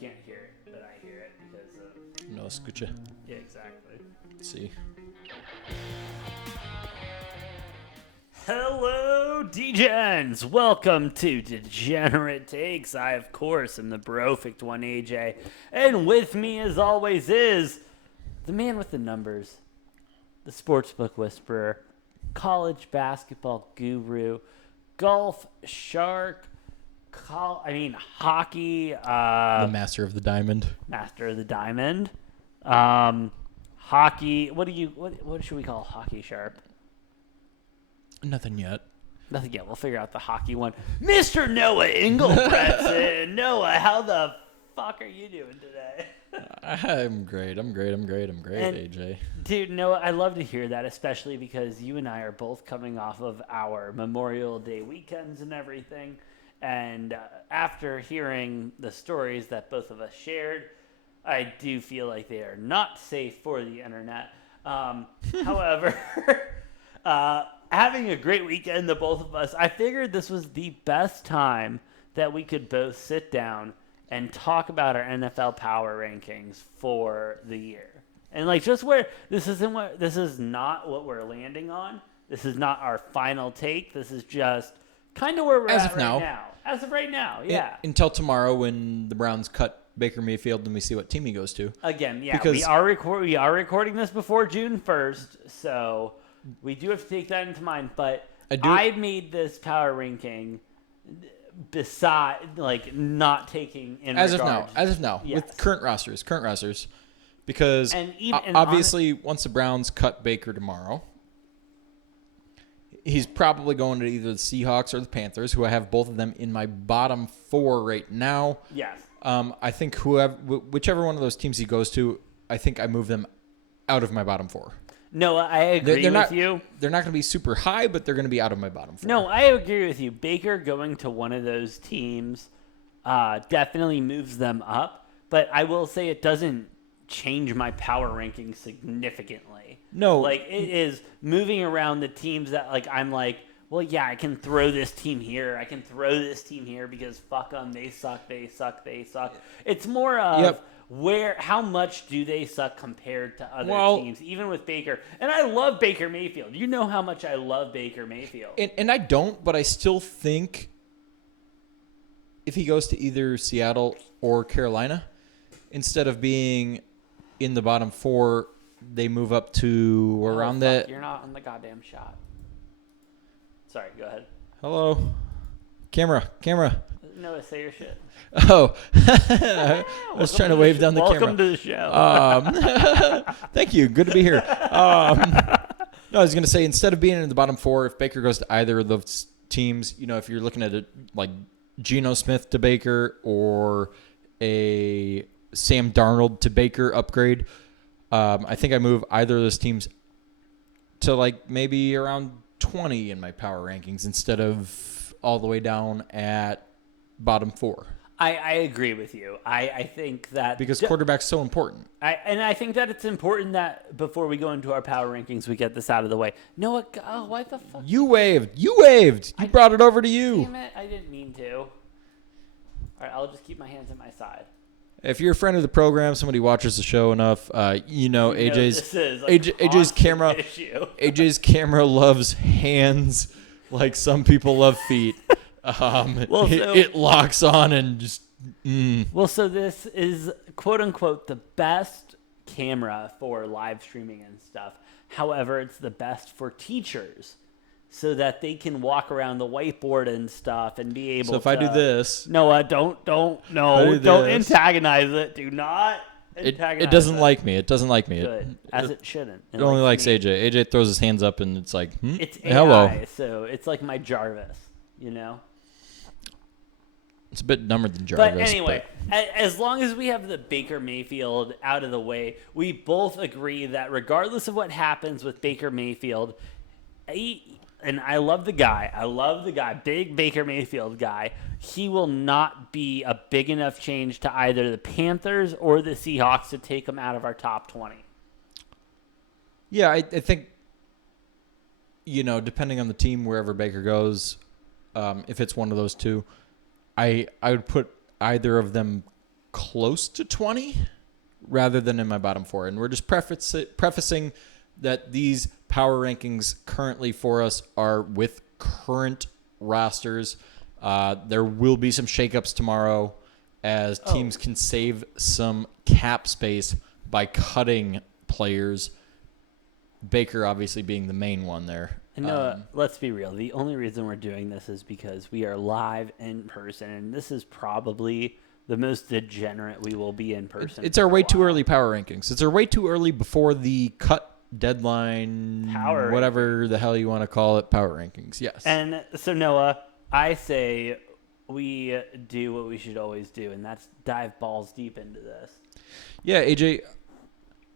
can't hear it, but I hear it because of... No, escucha. Yeah, exactly. Let's see. Hello, Degens! Welcome to Degenerate Takes. I, of course, am the brofict one, AJ. And with me, as always, is the man with the numbers, the sportsbook whisperer, college basketball guru, golf shark, hockey. The master of the diamond. Master of the diamond. Hockey. What should we call hockey sharp? Nothing yet. Nothing yet. We'll figure out the hockey one. Mr. Noah Engelbretson. Noah, how the fuck are you doing today? I'm great. I'm great, and, AJ. Dude, Noah, I love to hear that, especially because you and I are both coming off of our Memorial Day weekends and everything. And after hearing the stories that both of us shared, I do feel like they are not safe for the internet. However, having a great weekend, the both of us, I figured this was the best time that we could both sit down and talk about our NFL power rankings for the year. And like just where this is not what we're landing on. This is not our final take. This is just kind of where we're at right now. As of right now, yeah. Until tomorrow when the Browns cut Baker Mayfield and we see what team he goes to. Again, yeah, because we are recording this before June 1st, so we do have to take that into mind. But I made this power ranking beside not taking in as regard of now, yes. with current rosters, because obviously once the Browns cut Baker tomorrow, he's probably going to either the Seahawks or the Panthers, who I have both of them in my bottom four right now. Yes. I think whichever one of those teams he goes to, I think I move them out of my bottom four. No, I agree with you. They're not going to be super high, but they're going to be out of my bottom four. No, I agree with you. Baker going to one of those teams definitely moves them up, but I will say it doesn't change my power ranking significantly. No. Like, it is moving around the teams that, I'm like, well, yeah, I can throw this team here. I can throw this team here because fuck them. They suck. It's more of how much do they suck compared to other teams, even with Baker. And I love Baker Mayfield. You know how much I love Baker Mayfield. And I don't, but I still think if he goes to either Seattle or Carolina, instead of being in the bottom four, they move up to around that. You're not on the goddamn shot. Sorry, go ahead. Hello. Camera. No, say your shit. Oh. I was trying to wave down the camera. Welcome to the show. Thank you. Good to be here. No, I was going to say, instead of being in the bottom four, if Baker goes to either of those teams, if you're looking at it like Geno Smith to Baker or a Sam Darnold to Baker upgrade, I think I move either of those teams to maybe around 20 in my power rankings instead of all the way down at bottom four. I agree with you. I think that because quarterback's so important. I think that it's important that before we go into our power rankings, we get this out of the way. Noah, what the fuck? You waved. You brought it over to you. Damn it! I didn't mean to. All right, I'll just keep my hands at my side. If you're a friend of the program, somebody watches the show enough, AJ's camera. AJ's camera loves hands like some people love feet. It locks on and just. Well, so this is quote unquote the best camera for live streaming and stuff. However, it's the best for teachers, so that they can walk around the whiteboard and stuff and be able to... So if I do this... Noah, don't antagonize it. Do not antagonize it. Doesn't like me. It doesn't like me. Good. As it shouldn't. It only likes AJ. AJ throws his hands up and it's like, It's AI, hello. So it's like my Jarvis, It's a bit dumber than Jarvis. But anyway, as long as we have the Baker Mayfield out of the way, we both agree that regardless of what happens with Baker Mayfield... And I love the guy. Big Baker Mayfield guy. He will not be a big enough change to either the Panthers or the Seahawks to take him out of our top 20. Yeah, I think, depending on the team, wherever Baker goes, if it's one of those two, I would put either of them close to 20 rather than in my bottom 4. And we're just prefacing that these power rankings currently for us are with current rosters. There will be some shakeups tomorrow as teams can save some cap space by cutting players. Baker obviously being the main one there. And let's be real. The only reason we're doing this is because we are live in person, and this is probably the most degenerate we will be in person. It's our way too early power rankings. It's our way too early before the cut deadline, whatever the hell you want to call it, power rankings. Yes. And so, Noah, I say we do what we should always do, and that's dive balls deep into this. Yeah, AJ,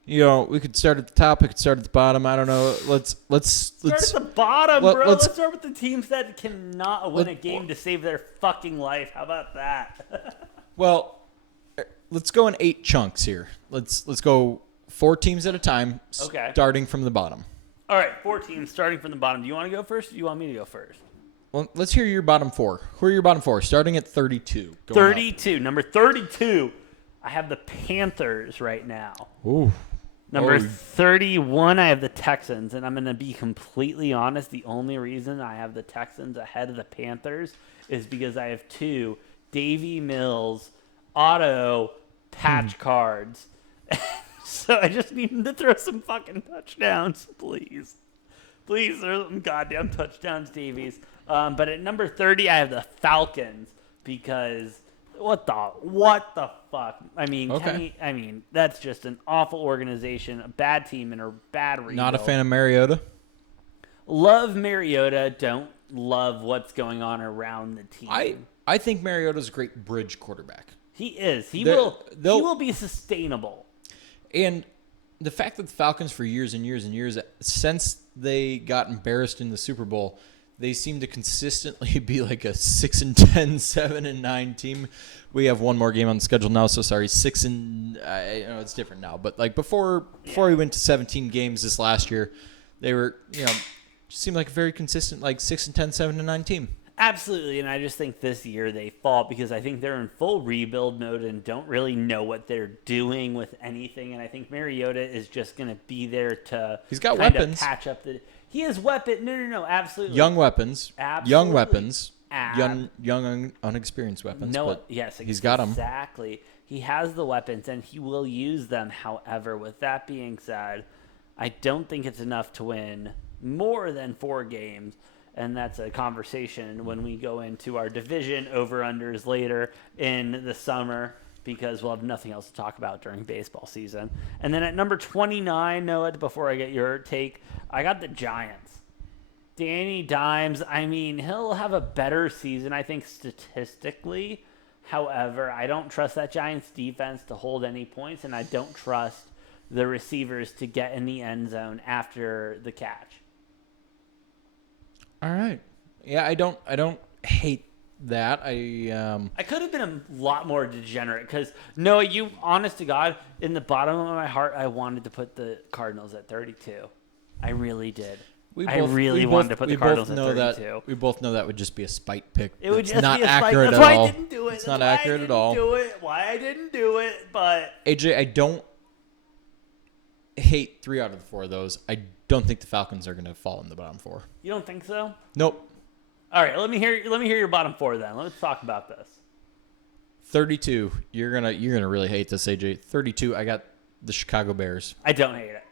we could start at the top. We could start at the bottom. I don't know. Let's start at the bottom, bro. Let's start with the teams that cannot win a game to save their fucking life. How about that? Well, let's go in 8 chunks here. Let's go 4 teams at a time, starting from the bottom. All right, 4 teams starting from the bottom. Do you want to go first, or do you want me to go first? Well, let's hear your bottom 4. Who are your bottom 4? Starting at 32. 32. Number 32. I have the Panthers right now. Ooh. Number 31, I have the Texans. And I'm going to be completely honest. The only reason I have the Texans ahead of the Panthers is because I have 2 Davy Mills auto patch cards. So I just need him to throw some fucking touchdowns, please. Please throw some goddamn touchdowns, Davies. But at number 30, I have the Falcons because what the fuck? I mean, that's just an awful organization, a bad team, and a bad rebuild. Not a fan of Mariota? Love Mariota. Don't love what's going on around the team. I think Mariota's a great bridge quarterback. He is. He will be sustainable. And the fact that the Falcons for years and years and years, since they got embarrassed in the Super Bowl, they seem to consistently be like a 6-10, 7-9 team. We have one more game on the schedule now, so sorry. I know it's different now, but like before we went to 17 games this last year, they were seemed like a very consistent like 6-10, 7-9 team. Absolutely, and I just think this year they fall because I think they're in full rebuild mode and don't really know what they're doing with anything. And I think Mariota is just going to be there to He's got weapons. Patch up he has weapons. No, absolutely. Young weapons. Absolutely. Young weapons. Young, unexperienced weapons. No, yes, he's got them. Exactly. He has the weapons, and he will use them. However, with that being said, I don't think it's enough to win more than 4 games. And that's a conversation when we go into our division over-unders later in the summer because we'll have nothing else to talk about during baseball season. And then at number 29, Noah, before I get your take, I got the Giants. Danny Dimes, I mean, he'll have a better season, I think, statistically. However, I don't trust that Giants defense to hold any points, and I don't trust the receivers to get in the end zone after the catch. All right. Yeah, I don't hate that. I could have been a lot more degenerate because no, honest to God, in the bottom of my heart, I wanted to put the Cardinals at 32. I really did. I really wanted to put the Cardinals at 32. We both know that would just be a spite pick. It would just not be a accurate spite. That's at all. Why I didn't do it. It's not accurate at all. Why I didn't do it, but AJ, I don't hate 3 out of the 4 of those. I don't think the Falcons are going to fall in the bottom 4. You don't think so? Nope. All right, let me hear your bottom 4 then. Let's talk about this. 32. You're gonna really hate this, AJ. 32. I got the Chicago Bears. I don't hate it.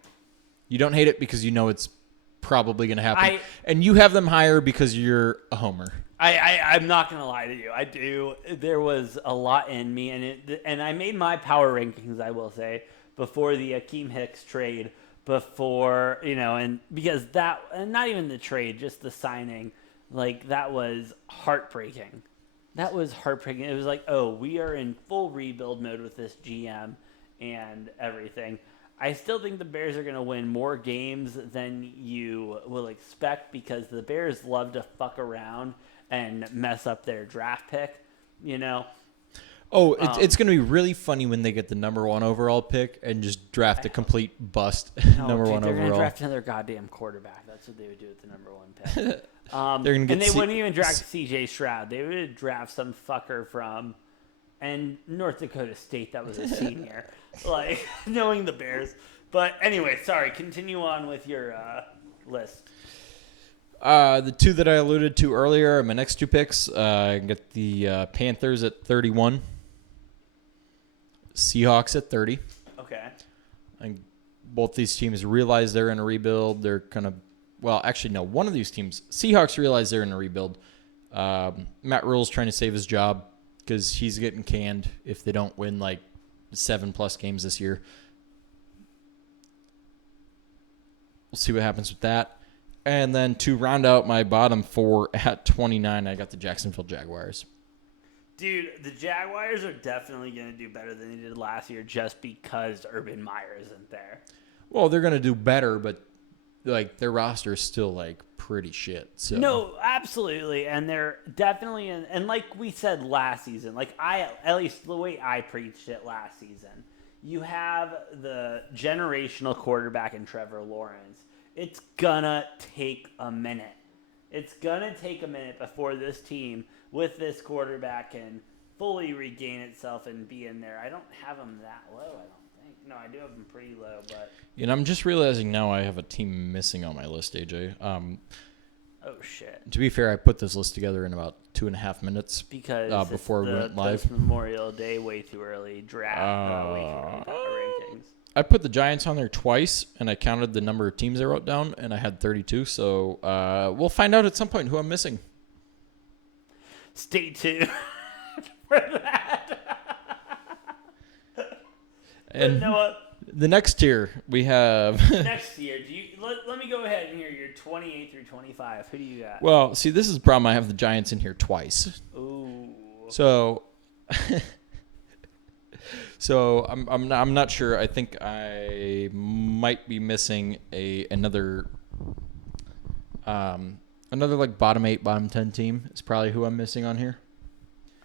You don't hate it because you know it's probably going to happen, and you have them higher because you're a homer. I'm not gonna lie to you. I do. There was a lot in me, and I made my power rankings. I will say before the Akeem Hicks trade. Before, and because that, and not even the trade, just the signing, like that was heartbreaking. That was heartbreaking. It was like, we are in full rebuild mode with this GM and everything. I still think the Bears are going to win more games than you will expect because the Bears love to fuck around and mess up their draft pick, Oh, it's going to be really funny when they get the number 1 overall pick and just draft a complete bust number 1 overall. They're going to draft another goddamn quarterback. That's what they would do with the number 1 pick. They're gonna get and they wouldn't even draft C.J. Stroud. They would draft some fucker from and North Dakota State, that was a senior. Like, knowing the Bears. But anyway, sorry, continue on with your list. The two that I alluded to earlier are my next two picks. I got the Panthers at 31. Seahawks at 30. Okay. And both these teams realize they're in a rebuild. They're kind of, well, actually, no. One of these teams, Seahawks, realize they're in a rebuild. Matt Rule's trying to save his job because he's getting canned if they don't win like 7+ games this year. We'll see what happens with that. And then to round out my bottom four at 29, I got the Jacksonville Jaguars. Dude, the Jaguars are definitely going to do better than they did last year just because Urban Meyer isn't there. Well, they're going to do better, but like their roster is still like pretty shit. So. No, absolutely. And they're definitely in, and like we said last season, like at least the way I preached it last season, you have the generational quarterback in Trevor Lawrence. It's gonna take a minute. It's gonna take a minute before this team with this quarterback can fully regain itself and be in there. I don't have them that low, I don't think. No, I do have them pretty low, but... You know, I'm just realizing now I have a team missing on my list, AJ. Oh, shit. To be fair, I put this list together in about 2.5 minutes because before we went live. Memorial Day way too early, draft way too early rankings. I put the Giants on there twice, and I counted the number of teams I wrote down, and I had 32. So we'll find out at some point who I'm missing. Stay tuned for that. And Noah, the next tier we have. Next year, let me go ahead and hear your 28 through 25. Who do you got? Well, see, this is the problem. I have the Giants in here twice. Ooh. So, I'm not sure. I think I might be missing another like bottom 8, bottom 10 team is probably who I'm missing on here.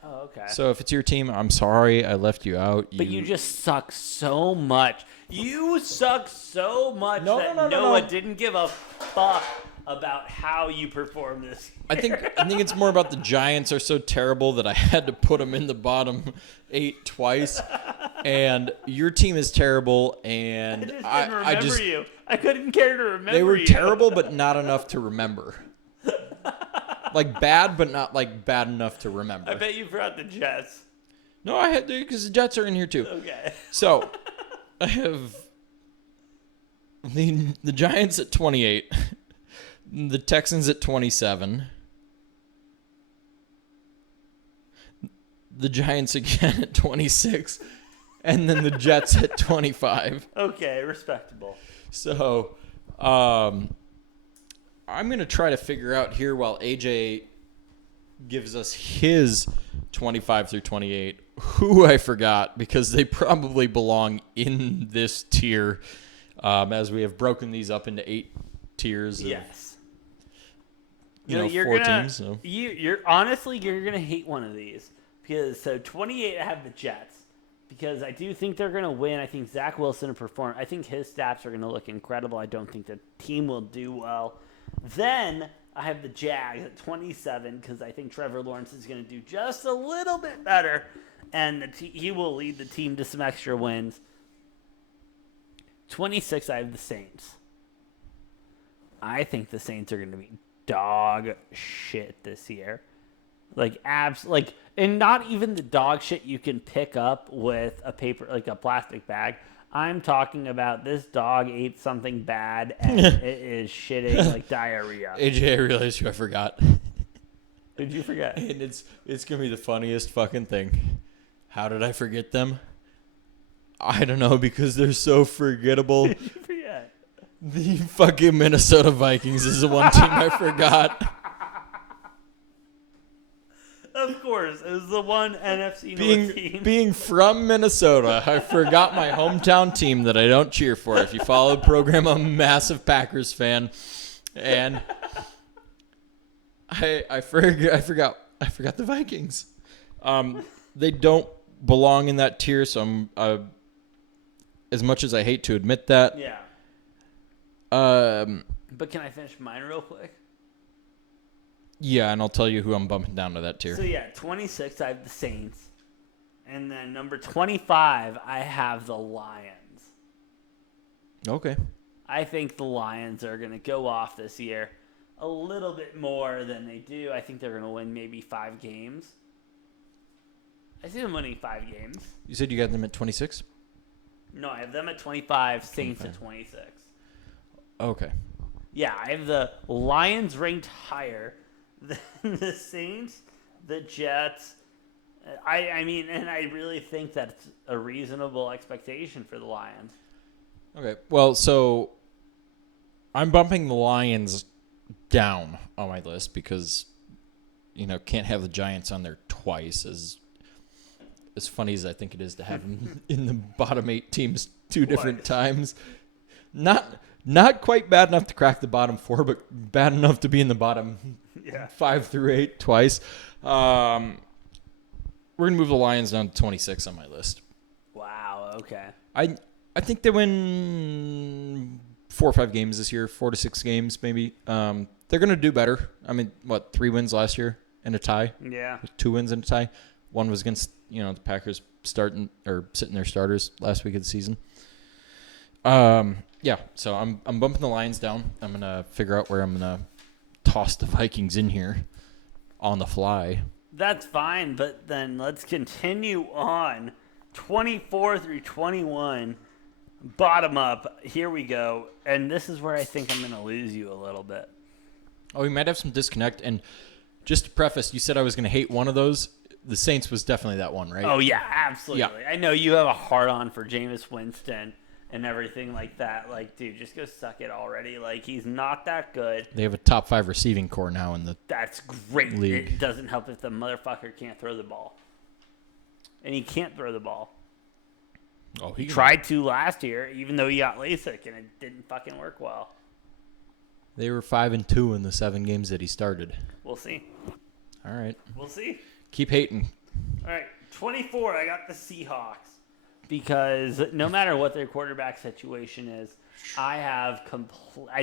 Oh, okay. So if it's your team, I'm sorry I left you out. But you just suck so much. You suck so much that Noah didn't give a fuck about how you perform this year. I think it's more about the Giants are so terrible that I had to put them in the bottom 8 twice. And your team is terrible, and I just didn't remember you. I couldn't care to remember you. They were terrible, but not enough to remember. Like bad, but not like bad enough to remember. I bet you forgot the Jets. No, I had to because the Jets are in here too. Okay. So I have the Giants at 28, the Texans at 27, the Giants again at 26, and then the Jets at 25. Okay, respectable. So, I'm going to try to figure out here while AJ gives us his 25 through 28 who I forgot because they probably belong in this tier as we have broken these up into 8 tiers. Yes. Of 4 teams. So. You're honestly, you're going to hate one of these because 28 I have the Jets because I do think they're going to win. I think Zach Wilson will perform. I think his stats are going to look incredible. I don't think the team will do well. Then I have the Jags at 27 because I think Trevor Lawrence is going to do just a little bit better, and he will lead the team to some extra wins. 26, I have the Saints. I think the Saints are going to be dog shit this year. And not even the dog shit you can pick up with a plastic bag. I'm talking about this dog ate something bad and it is shitting like diarrhea. AJ, I realized who I forgot. Who'd you forget? And it's going to be the funniest fucking thing. How did I forget them? I don't know because they're so forgettable. Who'd you forget? The fucking Minnesota Vikings is the one team I forgot. Of course, it was the one NFC North team. Being from Minnesota, I forgot my hometown team that I don't cheer for. If you follow the program, I'm a massive Packers fan, and I forgot the Vikings. They don't belong in that tier, so I'm as much as I hate to admit that. Yeah. But can I finish mine real quick? Yeah, and I'll tell you who I'm bumping down to that tier. So, 26, I have the Saints. And then number 25, I have the Lions. Okay. I think the Lions are going to go off this year a little bit more than they do. I think they're going to win maybe 5 games. I see them winning 5 games. You said you got them at 26? No, I have them at 25, Saints at 26. Okay. Yeah, I have the Lions ranked higher than the Saints, the Jets. I mean, and I really think that's a reasonable expectation for the Lions. Okay. Well, so I'm bumping the Lions down on my list because, can't have the Giants on there twice. As funny as I think it is to have them in the bottom 8 teams 2 different times. Not quite bad enough to crack the bottom 4, but bad enough to be in the bottom 5 through 8 twice. We're going to move the Lions down to 26 on my list. Wow, okay. I think they win 4 or 5 games this year, 4 to 6 games maybe. They're going to do better. I mean, 3 wins last year and a tie? Yeah. 2 wins and a tie. One was against, the Packers sitting their starters last week of the season. Yeah, so I'm bumping the Lions down. I'm going to figure out where I'm going to toss the Vikings in here on the fly. That's fine, but then let's continue on. 24 through 21, bottom up. Here we go. And this is where I think I'm going to lose you a little bit. Oh, we might have some disconnect. And just to preface, you said I was going to hate one of those. The Saints was definitely that one, right? Oh, yeah, absolutely. Yeah. I know you have a hard-on for Jameis Winston and everything like that. Like, dude, just go suck it already. Like, he's not that good. They have a top 5 receiving core now in the That's great. league. It doesn't help if the motherfucker can't throw the ball. And he can't throw the ball. Oh, He tried to last year, even though he got LASIK, and it didn't fucking work well. They were 5-2 in the 7 games that he started. We'll see. All right. We'll see. Keep hating. All right, 24, I got the Seahawks. Because no matter what their quarterback situation is, I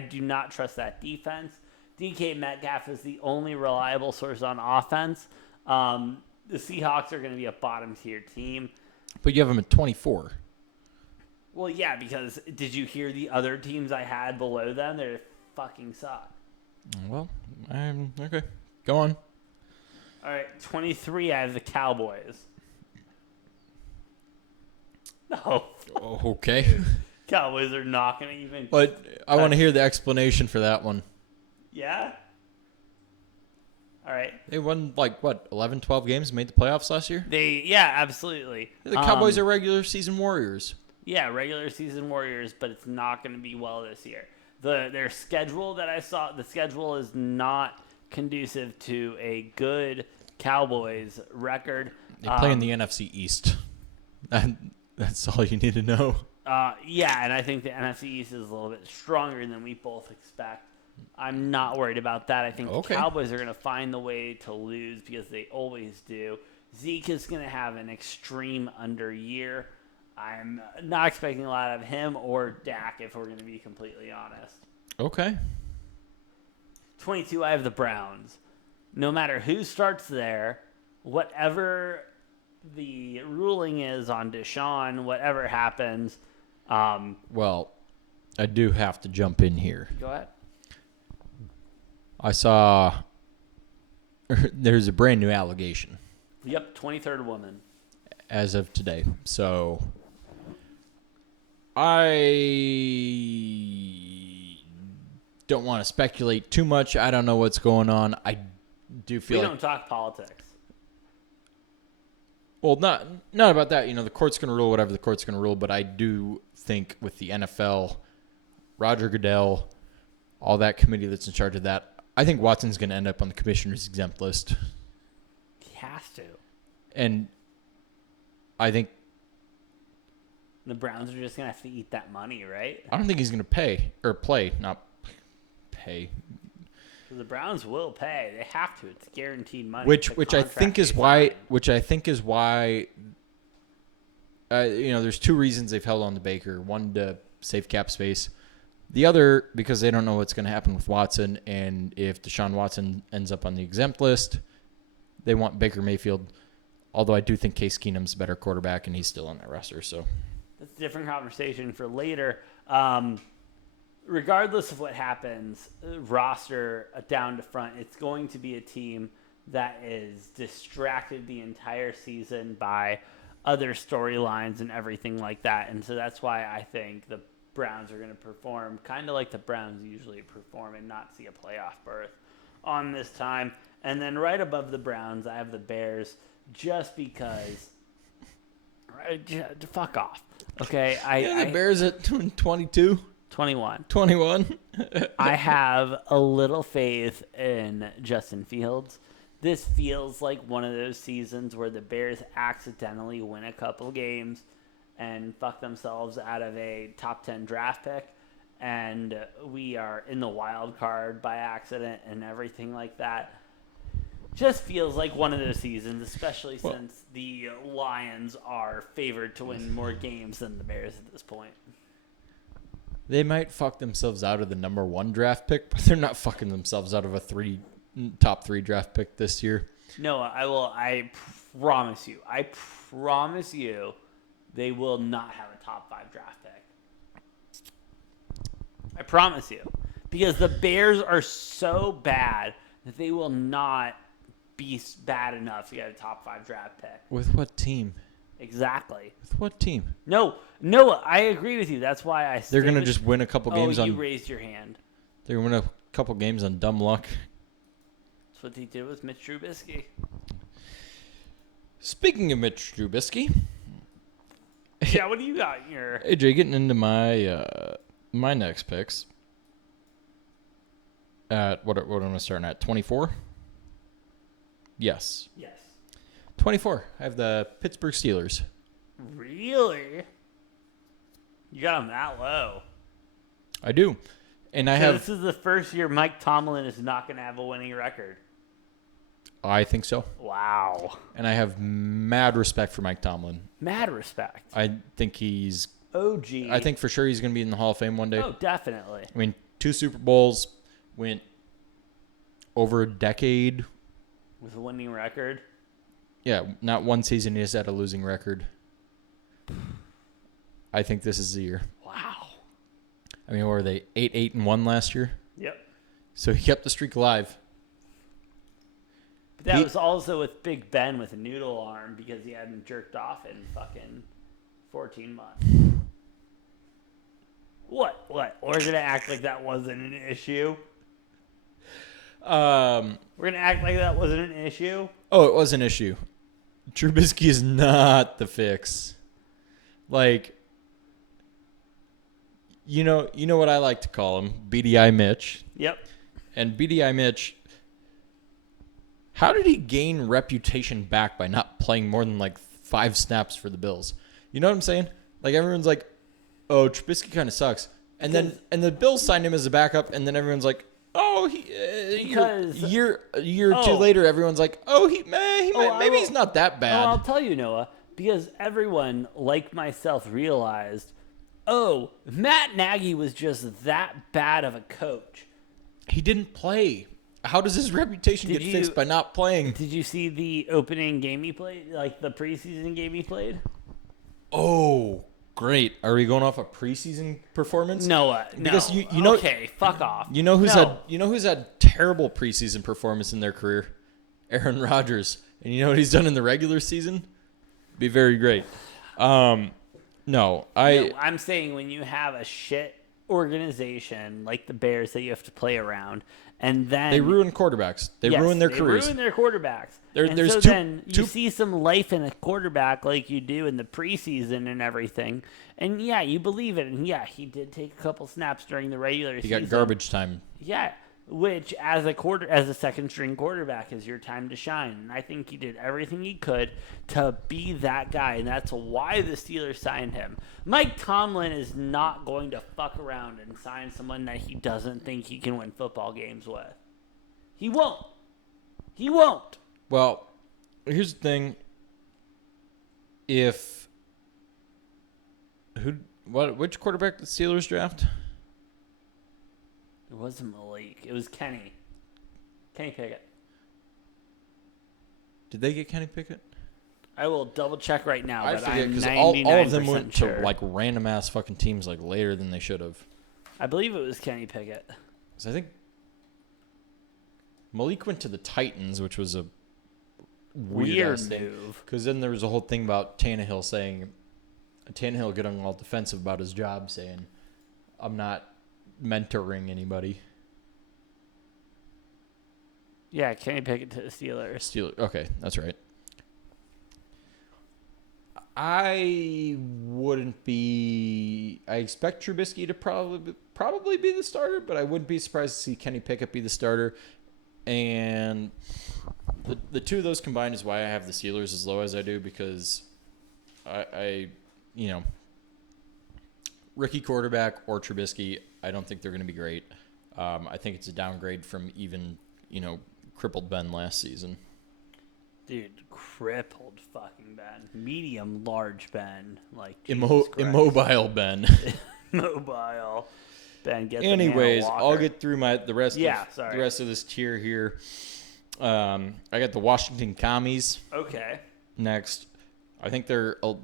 do not trust that defense. DK Metcalf is the only reliable source on offense. The Seahawks are going to be a bottom-tier team. But you have them at 24. Well, yeah, because did you hear the other teams I had below them? They fucking suck. Well, okay. Go on. All right, 23, I have the Cowboys. No. Okay. Cowboys are not going to even... But I want to hear the explanation for that one. Yeah? All right. They won, 11, 12 games, made the playoffs last year? Yeah, absolutely. The Cowboys are regular season warriors. Yeah, regular season warriors, but it's not going to be well this year. Their schedule that I saw, the schedule is not conducive to a good Cowboys record. They play in the NFC East. That's all you need to know. Yeah, and I think the NFC East is a little bit stronger than we both expect. I'm not worried about that. I think the Cowboys are going to find the way to lose because they always do. Zeke is going to have an extreme under year. I'm not expecting a lot of him or Dak, if we're going to be completely honest. Okay. 22, I have the Browns. No matter who starts there, whatever the ruling is on Deshaun, whatever happens. Well, I do have to jump in here. Go ahead. I saw there's a brand new allegation. Yep, 23rd woman. As of today. So I don't want to speculate too much. I don't know what's going on. I do feel we don't talk politics. Well, not about that. The court's going to rule whatever the court's going to rule, but I do think with the NFL, Roger Goodell, all that committee that's in charge of that, I think Watson's going to end up on the commissioner's exempt list. He has to. And I think the Browns are just going to have to eat that money, right? I don't think he's going to pay or play, not pay. The Browns will pay. They have to. It's guaranteed money. Which I think is why there's 2 reasons they've held on to Baker. One, to save cap space. The other, because they don't know what's going to happen with Watson, and if Deshaun Watson ends up on the exempt list, they want Baker Mayfield Although I do think Case Keenum's a better quarterback, and he's still on that roster. So that's a different conversation for later. Regardless of what happens, roster down to front, it's going to be a team that is distracted the entire season by other storylines and everything like that. And so that's why I think the Browns are going to perform kind of like the Browns usually perform and not see a playoff berth on this time. And then right above the Browns, I have the Bears just because. Fuck off. Okay, the Bears at 22. 21. 21. I have a little faith in Justin Fields. This feels like one of those seasons where the Bears accidentally win a couple games and fuck themselves out of a top 10 draft pick, and we are in the wild card by accident and everything like that. Just feels like one of those seasons, especially since the Lions are favored to win more games than the Bears at this point. They might fuck themselves out of the number 1 draft pick, but they're not fucking themselves out of a top 3 draft pick this year. No, I will. I promise you. They will not have a top 5 draft pick. I promise you. Because the Bears are so bad that they will not be bad enough to get a top 5 draft pick. With what team? Exactly. With what team? No, I agree with you. That's why They're going to just win a couple games on... you raised your hand. They're going to win a couple games on dumb luck. That's what they did with Mitch Trubisky. Speaking of Mitch Trubisky... Yeah, what do you got here? AJ, getting into my my next picks. At what am I starting at? 24? Yes. 24. I have the Pittsburgh Steelers. Really? You got them that low? I do. And I have... This is the first year Mike Tomlin is not going to have a winning record. I think so. Wow. And I have mad respect for Mike Tomlin. Mad respect. I think he's... OG. I think for sure he's going to be in the Hall of Fame one day. Oh, definitely. I mean, 2 Super Bowls, went over a decade. With a winning record? Yeah, not one season he has had a losing record. I think this is the year. Wow. I mean, what were they? 8-1 last year? Yep. So he kept the streak alive. But that was also with Big Ben with a noodle arm because he hadn't jerked off in fucking 14 months. What? We're going to act like that wasn't an issue? We're going to act like that wasn't an issue? Oh, it was an issue. Trubisky is not the fix. Like, you know what I like to call him? BDI Mitch. Yep. And BDI Mitch, how did he gain reputation back by not playing more than like 5 snaps for the Bills? You know what I'm saying? Like, everyone's like, oh, Trubisky kind of sucks. And the Bills signed him as a backup, and then everyone's like, oh, year or 2 later, everyone's like, oh, maybe he's not that bad. Oh, I'll tell you, Noah, because everyone, like myself, realized, oh, Matt Nagy was just that bad of a coach. He didn't play. How does his reputation get fixed by not playing? Did you see the opening game he played, like the preseason game he played? Oh, great. Are we going off a preseason performance? No. Because you know, okay, fuck off. You know who's had terrible preseason performance in their career? Aaron Rodgers. And you know what he's done in the regular season? Be very great. I'm saying when you have a shit organization like the Bears that you have to play around, and then they ruin quarterbacks. They ruin their careers. They ruin their quarterbacks. You see some life in a quarterback like you do in the preseason and everything, and yeah, you believe it. And yeah, he did take a couple snaps during the regular season. He got garbage time. Yeah, which as a second string quarterback is your time to shine. And I think he did everything he could to be that guy, and that's why the Steelers signed him. Mike Tomlin is not going to fuck around and sign someone that he doesn't think he can win football games with. He won't. Well, here's the thing. Which quarterback did the Steelers draft? It wasn't Malik. It was Kenny. Kenny Pickett. Did they get Kenny Pickett? I will double check right now, I but forget I'm because 99% all of them went sure. to like random ass fucking teams like later than they should have. I believe it was Kenny Pickett. So I think Malik went to the Titans, which was a Weird move. Because then there was a whole thing about Tannehill getting all defensive about his job, saying, "I'm not mentoring anybody." Yeah, Kenny Pickett to the Steelers. Okay, that's right. I wouldn't be. I expect Trubisky to probably be the starter, but I wouldn't be surprised to see Kenny Pickett be the starter. And the two of those combined is why I have the Steelers as low as I do, because I rookie quarterback or Trubisky, I don't think they're going to be great. I think it's a downgrade from even crippled Ben last season. Dude, crippled fucking Ben. Medium, large Ben. Like Immobile Ben. Mobile. Ben, get Anyways, the man a I'll walker. get through the rest of this tier here. I got the Washington Commies Okay. next. I think they're a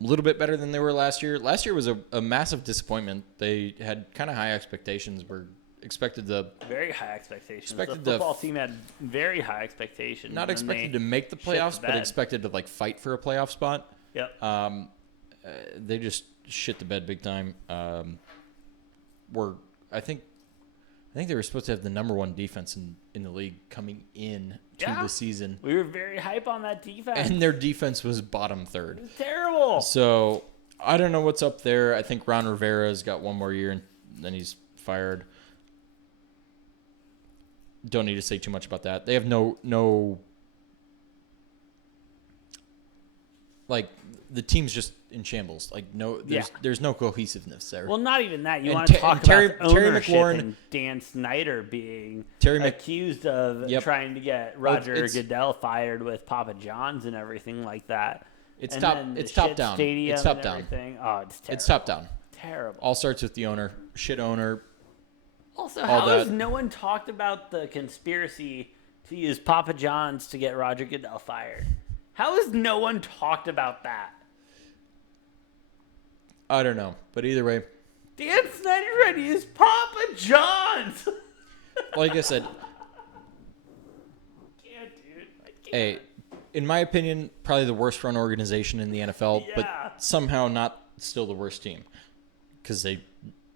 little bit better than they were last year. Last year was a massive disappointment. They had kind of high expectations. Very high expectations. Expected The football team had very high expectations. Not expected to make the playoffs, but expected to fight for a playoff spot. Yep. They just shit the bed big time. I think they were supposed to have the number one defense in the league coming in to the season. We were very hype on that defense. And their defense was bottom third. It was terrible. So I don't know what's up there. I think Ron Rivera's got one more year and then he's fired. Don't need to say too much about that. They have no the team's just in shambles. There's no cohesiveness there. Well, not even that. You want to talk about ownership and Dan Snyder being accused of trying to get Roger Goodell fired with Papa John's and everything like that. It's top down. It's top down. Oh, it's terrible. It's top down. Terrible. All starts with the owner. Shit owner. Also, how has no one talked about the conspiracy to use Papa John's to get Roger Goodell fired? How has no one talked about that? I don't know. But either way. Dan Snyder tried to use Papa John's. Like I said. Can't, dude. I can't. Hey, in my opinion, probably the worst run organization in the NFL, but somehow not still the worst team. Because they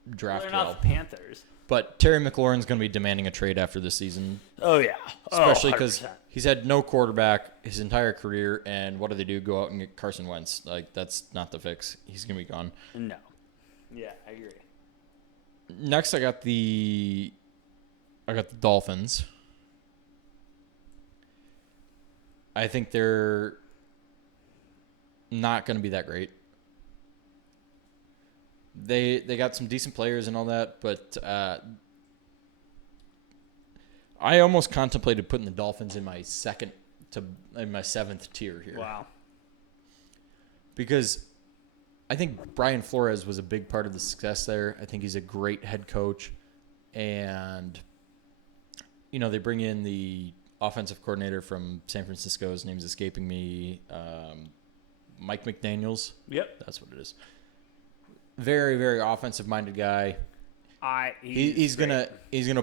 draft they're not well. the Panthers. But Terry McLaurin's going to be demanding a trade after this season. Oh, yeah. Especially because he's had no quarterback his entire career, and what do they do? Go out and get Carson Wentz. That's not the fix. He's going to be gone. No. Yeah, I agree. Next, I got the Dolphins. I think they're not going to be that great. They got some decent players and all that, but I almost contemplated putting the Dolphins in my seventh tier here. Wow. Because I think Brian Flores was a big part of the success there. I think he's a great head coach, and they bring in the offensive coordinator from San Francisco. His name's escaping me. Mike McDaniels. Yep, that's what it is. Very, very offensive-minded guy. He's gonna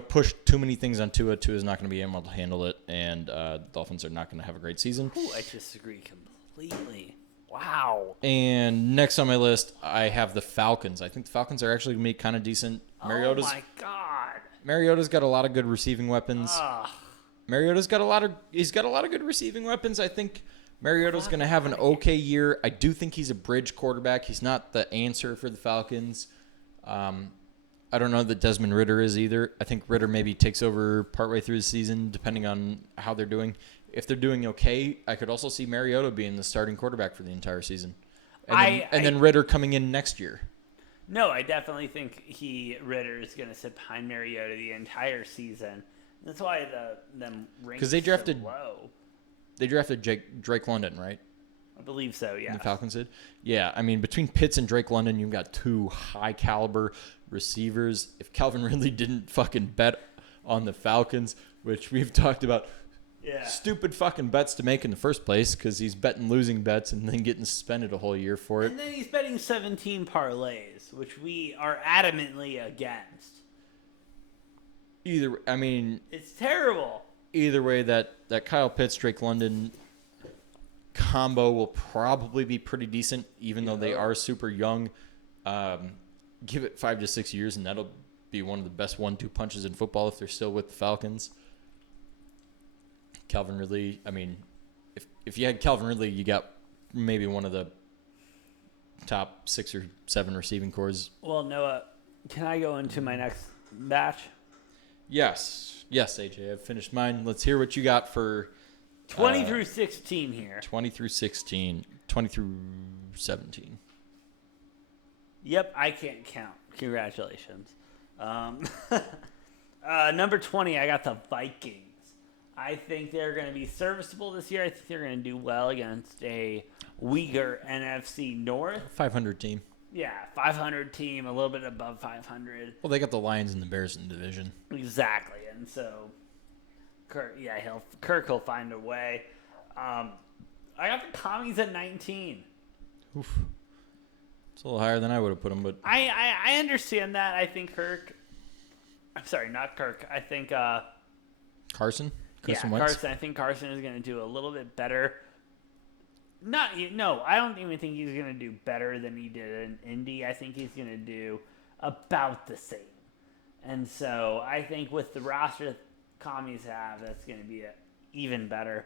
push too many things on Tua. Tua's not gonna be able to handle it, and the Dolphins are not gonna have a great season. Ooh, I disagree completely. Wow. And next on my list, I have the Falcons. I think the Falcons are actually gonna be kind of decent. Oh my God. Mariota's got a lot of good receiving weapons. Mariota's got a lot of good receiving weapons. I think Mariota's going to have an okay year. I do think he's a bridge quarterback. He's not the answer for the Falcons. I don't know that Desmond Ridder is either. I think Ridder maybe takes over partway through the season, depending on how they're doing. If they're doing okay, I could also see Mariota being the starting quarterback for the entire season. And then Ridder coming in next year. No, I definitely think Ridder is going to sit behind Mariota the entire season. That's why them ranks so low. They drafted Drake London, right? I believe so, yeah. The Falcons did? Yeah, I mean, between Pitts and Drake London, you've got two high-caliber receivers. If Calvin Ridley didn't fucking bet on the Falcons, which we've talked about Yeah. Stupid fucking bets to make in the first place because he's betting losing bets and then getting suspended a whole year for it. And then he's betting 17 parlays, which we are adamantly against. It's terrible. Either way, that Kyle Pitts, Drake London combo will probably be pretty decent, even though they are super young. Give it 5 to 6 years, and that'll be one of the best 1-2 punches in football if they're still with the Falcons. Calvin Ridley, if you had Calvin Ridley, you got maybe one of the top 6 or 7 receiving cores. Well, Noah, can I go into my next batch? Yes, AJ, I've finished mine. Let's hear what you got for 20 through 16 here. 20 through 16, 20 through 17. Yep, I can't count. Congratulations. Number 20, I got the Vikings. I think they're going to be serviceable this year. I think they're going to do well against a weaker NFC North. 500 team. Yeah, 500 team, a little bit above 500. Well, they got the Lions and the Bears in the division. Exactly, and so Kirk will find a way. I got the Commies at 19. Oof. It's a little higher than I would have put them, but I understand that. I think I'm sorry, not Kirk. I think Carson Wentz? Carson. I think Carson is going to do a little bit better. I don't even think he's going to do better than he did in Indy. I think he's going to do about the same. And so I think with the roster that Commies have, that's going to be even better.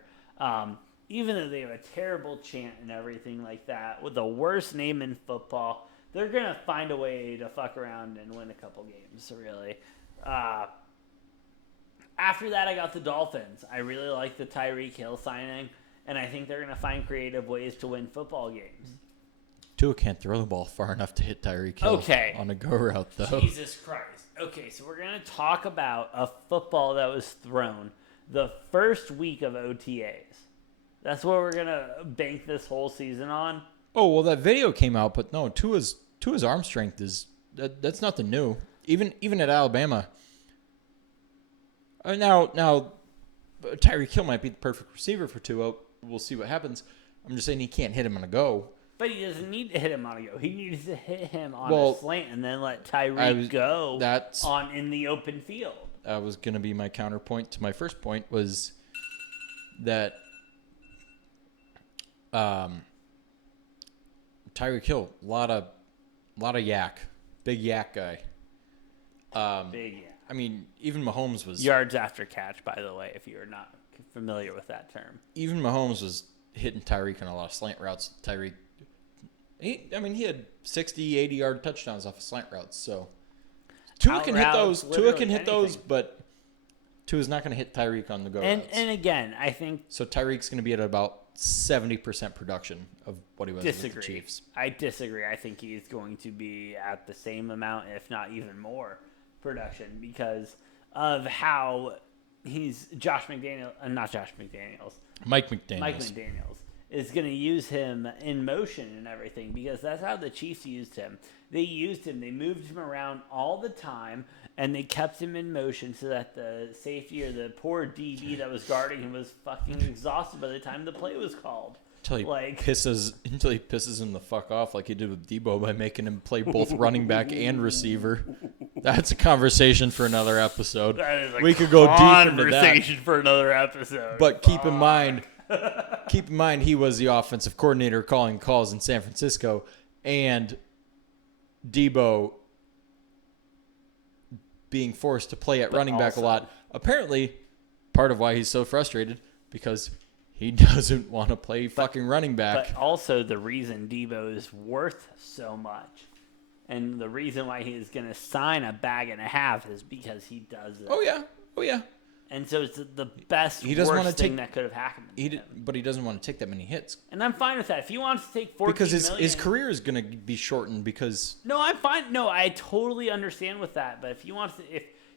Even though they have a terrible chant and everything like that, with the worst name in football, they're going to find a way to fuck around and win a couple games, really. After that, I got the Dolphins. I really like the Tyreek Hill signing, and I think they're going to find creative ways to win football games. Tua can't throw the ball far enough to hit Tyreek Hill on a go route, though. Jesus Christ. Okay, so we're going to talk about a football that was thrown the first week of OTAs. That's what we're going to bank this whole season on. Oh, well, that video came out, but no, Tua's arm strength that's nothing new. Even at Alabama. Now Tyreek Hill might be the perfect receiver for Tua. We'll see what happens. I'm just saying he can't hit him on a go. But he doesn't need to hit him on a go. He needs to hit him on a slant and then let Tyreek go in the open field. That was going to be my counterpoint to my first point was that Tyreek Hill, a lot of yak, big yak guy. Big yak. Even Mahomes was yards after catch. By the way, if you are not familiar with that term, even Mahomes was hitting Tyreek on a lot of slant routes. Tyreek, he had 60, 80-yard touchdowns off of slant routes. So Tua can hit those. Tua can hit those, but Tua's not going to hit Tyreek on the go routes. And again, I think so. Tyreek's going to be at about 70% production of what he was with the Chiefs. I disagree. I think he's going to be at the same amount, if not even more, production because of how Mike McDaniels is going to use him in motion and everything because that's how the Chiefs used him. They used him. They moved him around all the time, and they kept him in motion so that the safety or the poor DB that was guarding him was fucking exhausted by the time the play was called. Until he pisses him the fuck off like he did with Debo by making him play both running back and receiver. That's a conversation for another episode. That is we could go deep into that. Conversation for another episode. But keep in mind, he was the offensive coordinator calling calls in San Francisco, and Debo being forced to play at running back a lot. Apparently, part of why he's so frustrated because he doesn't want to play fucking running back. But also the reason Debo is worth so much and the reason why he is going to sign a bag and a half is because he does it. Oh, yeah. And so it's the best, worst thing that could have happened to him. But he doesn't want to take that many hits. And I'm fine with that. If he wants to take $14 because million, his career is going to be shortened because... No, I'm fine. No, I totally understand with that. But if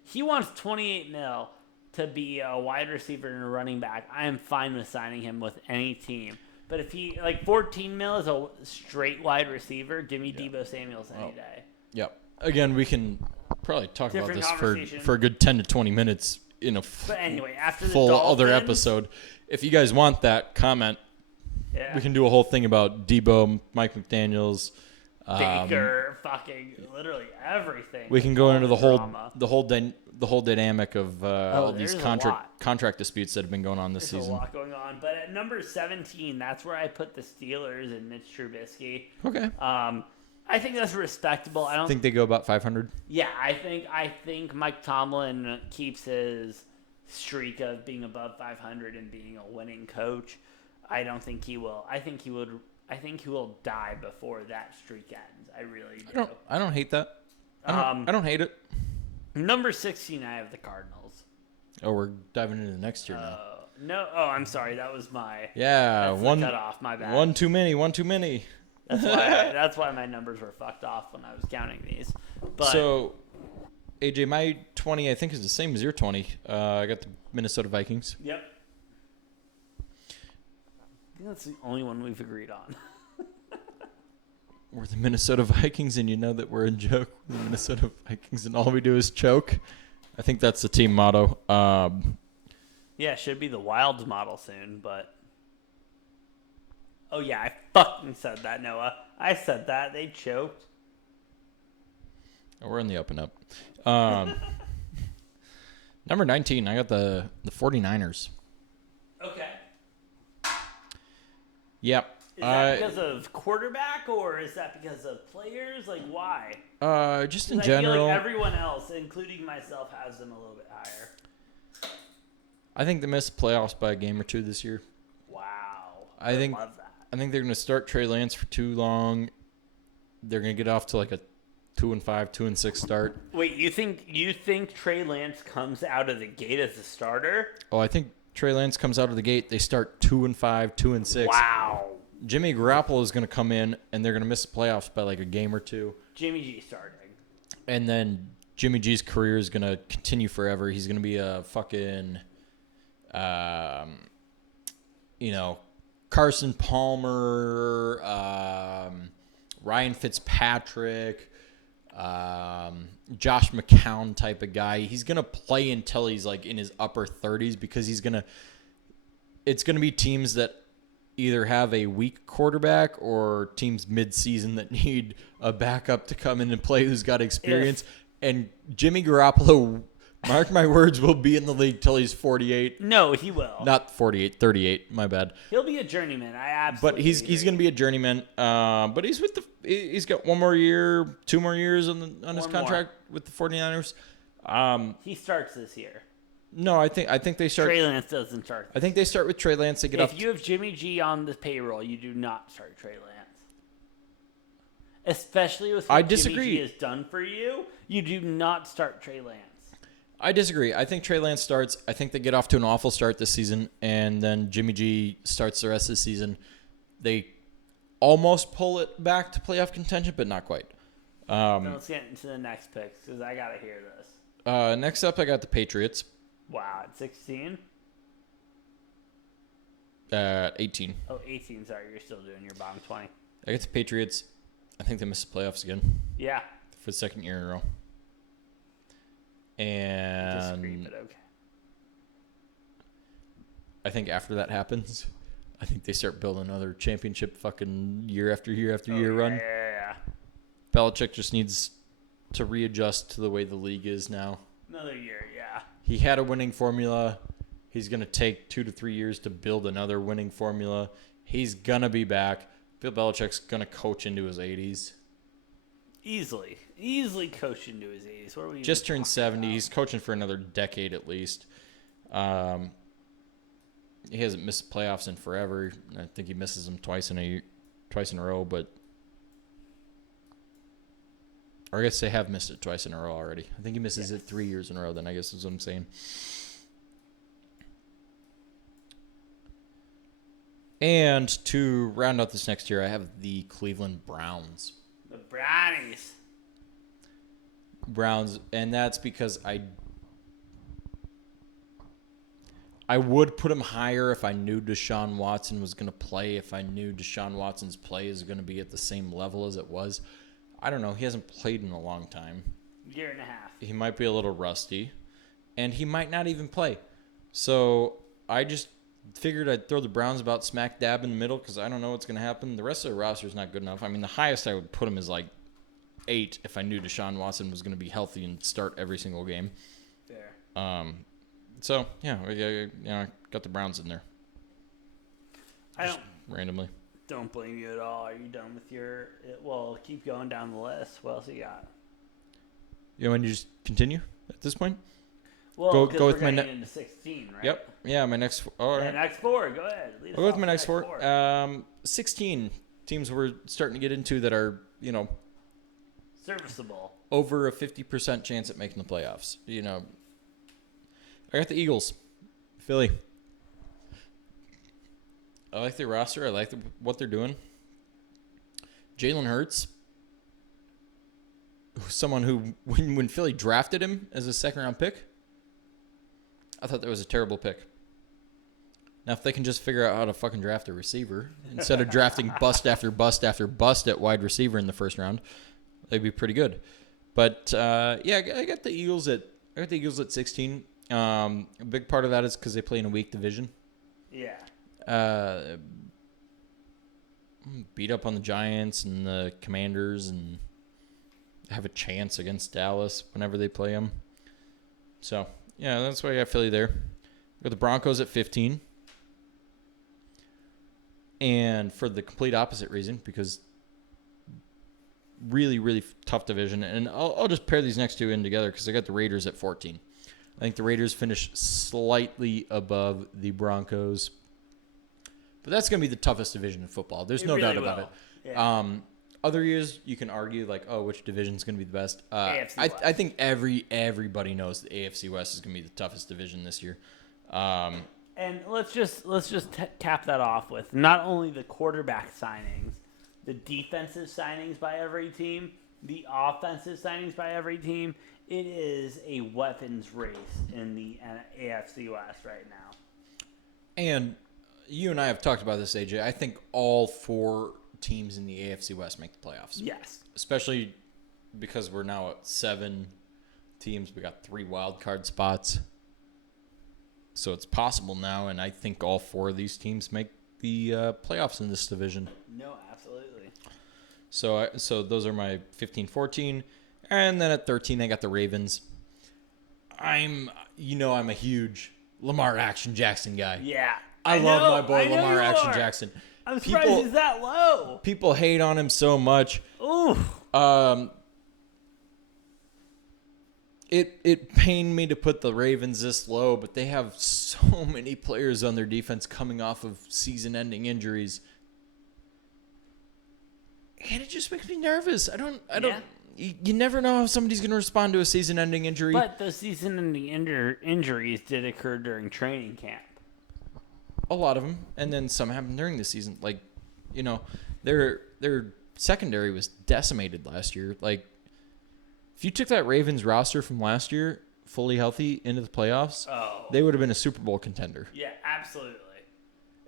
he wants 28 mil to be a wide receiver and a running back, I am fine with signing him with any team. But if 14 mil is a straight wide receiver, give me Debo Samuels any day. Yep. Again, we can probably talk about this for a good 10 to 20 minutes in a But anyway, after the full Dolphins, other episode. If you guys want that, comment. yeah. We can do a whole thing about Debo, Mike McDaniels, Baker, fucking literally everything. We can go into the drama. whole dynamic of all these there's a lot. contract disputes that have been going on this There's season. a lot going on. But at number 17, that's where I put the Steelers and Mitch Trubisky. Okay. I think that's respectable. I don't Think they go about 500. Yeah, I think Mike Tomlin keeps his streak of being above 500 and being a winning coach. I don't think he will. I think he will die before that streak ends. I really do. I don't hate that. I don't hate it. Number 16, I have the Cardinals. Oh, we're diving into the next year now. No. Oh, I'm sorry. That was my Yeah, that's one the cutoff. My bad. One too many. That's why my numbers were fucked off when I was counting these. But So, AJ, my 20 I think is the same as your 20. I got the Minnesota Vikings. Yep. I think that's the only one we've agreed on. We're the Minnesota Vikings, and you know that we're a joke. The Minnesota Vikings, and all we do is choke. I think that's the team motto. Yeah, it should be the Wilds model soon, but... Oh, yeah, I fucking said that, Noah. I said that. They choked. We're in the up and up. Number 19, I got the 49ers. Okay. Yep. Is that because of quarterback, or is that because of players? Like, why? Just in 'Cause general. I feel like everyone else, including myself, has them a little bit higher. I think they missed playoffs by a game or two this year. Wow. I think love that. I think they're going to start Trey Lance for too long. They're going to get off to like a 2-5, 2-6 start. Wait, you think Trey Lance comes out of the gate as a starter? Oh, I think Trey Lance comes out of the gate. They start 2-5, 2-6. Wow. Jimmy Garoppolo is going to come in, and they're going to miss the playoffs by like a game or two. Jimmy G starting. And then Jimmy G's career is going to continue forever. He's going to be a fucking, Carson Palmer, Ryan Fitzpatrick, Josh McCown type of guy. He's going to play until he's like in his upper 30s because it's going to be teams that either have a weak quarterback or teams mid-season that need a backup to come in and play who's got experience. And Jimmy Garoppolo, mark my words, will be in the league till he's 48. No, he will. Not 48, 38. My bad. He'll be a journeyman. I absolutely. But he's going to be a journeyman. But he's got 1 more year, 2 more years on his contract with the 49ers. He starts this year. No, I think they start. Trey Lance doesn't start. I think they start with Trey Lance. They get If you have Jimmy G on the payroll, you do not start Trey Lance. Especially with what disagree. Jimmy G has done for you, you do not start Trey Lance. I disagree. I think Trey Lance starts. I think they get off to an awful start this season, and then Jimmy G starts the rest of the season. They almost pull it back to playoff contention, but not quite. Then let's get into the next picks because I gotta hear this. Next up, I got the Patriots. Wow, at 16? 18. Oh, 18. Sorry, you're still doing your bottom 20. I got the Patriots. I think they missed the playoffs again Yeah. for the second year in a row. I disagree, And but okay. I think after that happens, I think they start building another championship fucking year after year after year run. Yeah. Belichick just needs to readjust to the way the league is now. Another year, yeah. He had a winning formula. He's going to take 2 to 3 years to build another winning formula. He's going to be back. Bill Belichick's going to coach into his 80s. Easily coached into his 80s. What are we Just turned 70. He's coaching for another decade at least. He hasn't missed playoffs in forever. I think he misses them twice in a row, but or I guess they have missed it twice in a row already. I think he misses it 3 years in a row. Then I guess is what I'm saying. And to round out this next year, I have the Cleveland Browns. The Brownies. Browns, and that's because I would put him higher if I knew Deshaun Watson was going to play, if I knew Deshaun Watson's play is going to be at the same level as it was. I don't know. He hasn't played in a long time. Year and a half. He might be a little rusty. and he might not even play. So I just figured I'd throw the Browns about smack dab in the middle because I don't know what's going to happen. The rest of the roster is not good enough. I mean, the highest I would put him is like 8 if I knew Deshaun Watson was going to be healthy and start every single game. Fair. So, yeah, I got the Browns in there. Randomly. Don't blame you at all. Are you done with your... Well, keep going down the list. What else you got? You want to just continue at this point? Well, go with my into 16, right? Yep. Yeah, my next... All right. Next 4. Go ahead. I'll go with my next 4. 16 teams we're starting to get into that are, serviceable. Over a 50% chance at making the playoffs. I got the Eagles. Philly. I like their roster. I like what they're doing. Jalen Hurts. Someone who, when Philly drafted him as a second-round pick, I thought that was a terrible pick. Now, if they can just figure out how to fucking draft a receiver instead of drafting bust after bust after bust at wide receiver in the first round, they'd be pretty good. But I got the Eagles at 16. A big part of that is because they play in a weak division. Yeah. Beat up on the Giants and the Commanders and have a chance against Dallas whenever they play them. So, yeah, that's why I got Philly there. I got the Broncos at 15. And for the complete opposite reason, because really, really tough division. And I'll just pair these next two in together because I got the Raiders at 14. I think the Raiders finish slightly above the Broncos. But that's going to be the toughest division in football. There's no doubt about it. Yeah. Other years, you can argue, like, which division is going to be the best. AFC West. I think everybody knows the AFC West is going to be the toughest division this year. And let's just cap that off with not only the quarterback signings, the defensive signings by every team, the offensive signings by every team. It is a weapons race in the AFC West right now. And you and I have talked about this, AJ. I think all 4 teams in the AFC West make the playoffs. Yes. Especially because we're now at 7 teams. We got 3 wild card spots. So it's possible now, and I think all 4 of these teams make the playoffs in this division. No, absolutely. So those are my 15, 14. And then at 13, I got the Ravens. I'm a huge Lamar Action Jackson guy. Yeah. I love my boy Lamar Action Jackson. I'm surprised he's that low. People hate on him so much. Ooh. It pained me to put the Ravens this low, but they have so many players on their defense coming off of season-ending injuries. And it just makes me nervous. I don't. You never know how somebody's going to respond to a season-ending injury. But the season-ending injuries did occur during training camp. A lot of them, and then some happened during the season. Like, their secondary was decimated last year. Like, if you took that Ravens roster from last year fully healthy into the playoffs, they would have been a Super Bowl contender. Yeah, absolutely.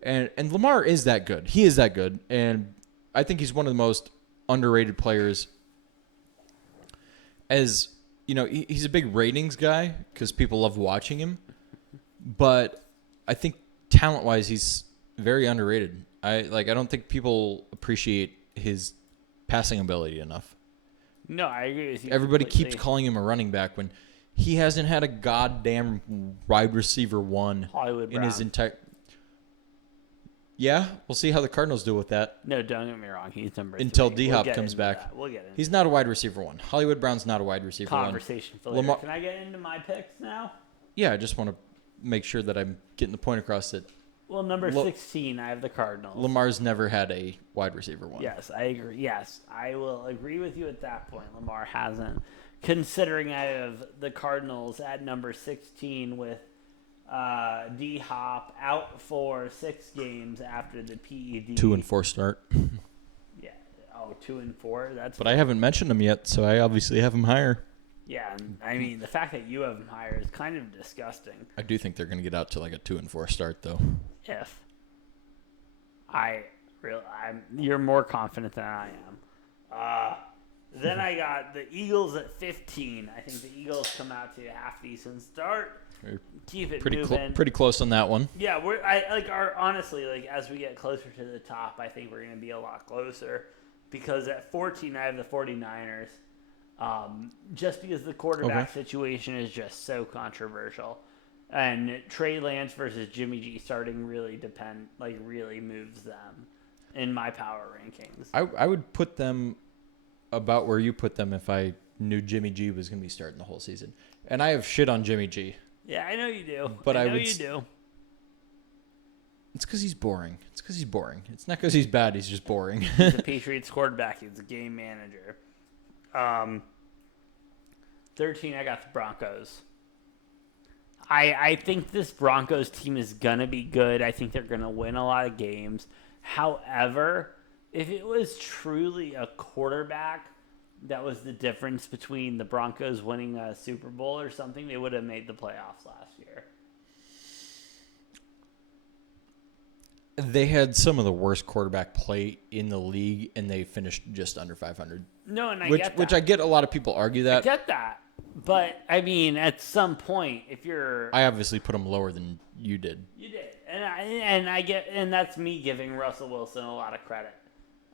And Lamar is that good. He is that good, and I think he's one of the most underrated players. As he's a big ratings guy because people love watching him, but I think talent-wise, he's very underrated. I don't think people appreciate his passing ability enough. No, I agree with you. Everybody completely. keeps calling him a running back when he hasn't had a goddamn wide receiver one Hollywood in Brown. his entire. Yeah, we'll see how the Cardinals do with that. No, don't get me wrong. He's number until 3. D-Hop comes back. That. We'll get into He's not a wide receiver one. Hollywood Brown's not a wide receiver conversation one. Conversation. Can I get into my picks now? Yeah, I just want to make sure that I'm getting the point across that. Well, number 16, I have the Cardinals. Lamar's never had a wide receiver one. Yes, I agree. Yes, I will agree with you at that point. Lamar hasn't. Considering I have the Cardinals at number 16 with D-Hop out for 6 games after the PED. 2-4 start. Yeah. 2-4. That's. But I haven't mentioned him yet, so I obviously have him higher. Yeah, I mean the fact that you have them higher is kind of disgusting. I do think they're going to get out to like a 2-4 start, though. If you're more confident than I am. Then I got the Eagles at 15. I think the Eagles come out to a half decent start. Keep it moving. Pretty close on that one. Yeah, honestly, like as we get closer to the top, I think we're going to be a lot closer because at 14 I have the 49ers. Just because the quarterback situation is just so controversial. And Trey Lance versus Jimmy G starting really moves them in my power rankings. I would put them about where you put them if I knew Jimmy G was going to be starting the whole season. And I have shit on Jimmy G. Yeah, I know you do. But I know you do. It's because he's boring. It's not because he's bad. He's just boring. He's a Patriots quarterback. He's a game manager. 13, I got the Broncos. I think this Broncos team is going to be good. I think they're going to win a lot of games. However, if it was truly a quarterback that was the difference between the Broncos winning a Super Bowl or something, they would have made the playoffs last year. They had some of the worst quarterback play in the league, and they finished just under 500. No, and I get that. Which I get a lot of people argue that. I get that. But, I mean, at some point, if you're... I obviously put them lower than you did. You did. And that's me giving Russell Wilson a lot of credit.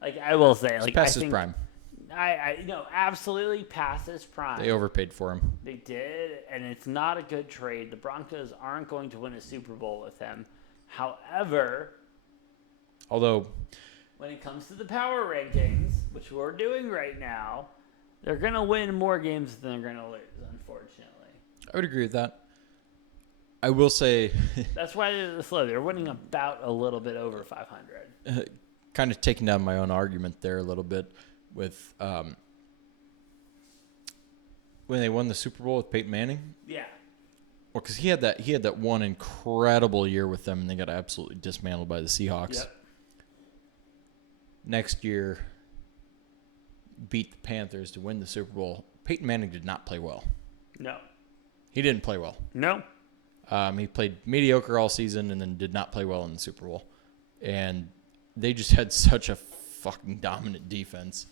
Like, I will say... Like, past his prime. Absolutely past his prime. They overpaid for him. They did, and it's not a good trade. The Broncos aren't going to win a Super Bowl with him. However... Although... when it comes to the power rankings, which we're doing right now... they're going to win more games than they're going to lose, unfortunately. I would agree with that. I will say... that's why they're this low. They're winning about a little bit over 500. Kind of taking down my own argument there a little bit with when they won the Super Bowl with Peyton Manning. Yeah. Well, because he had that one incredible year with them, and they got absolutely dismantled by the Seahawks. Yep. Next year... beat the Panthers to win the Super Bowl. Peyton Manning did not play well. No. He didn't play well. No. He played mediocre all season and then did not play well in the Super Bowl. And they just had such a fucking dominant defense.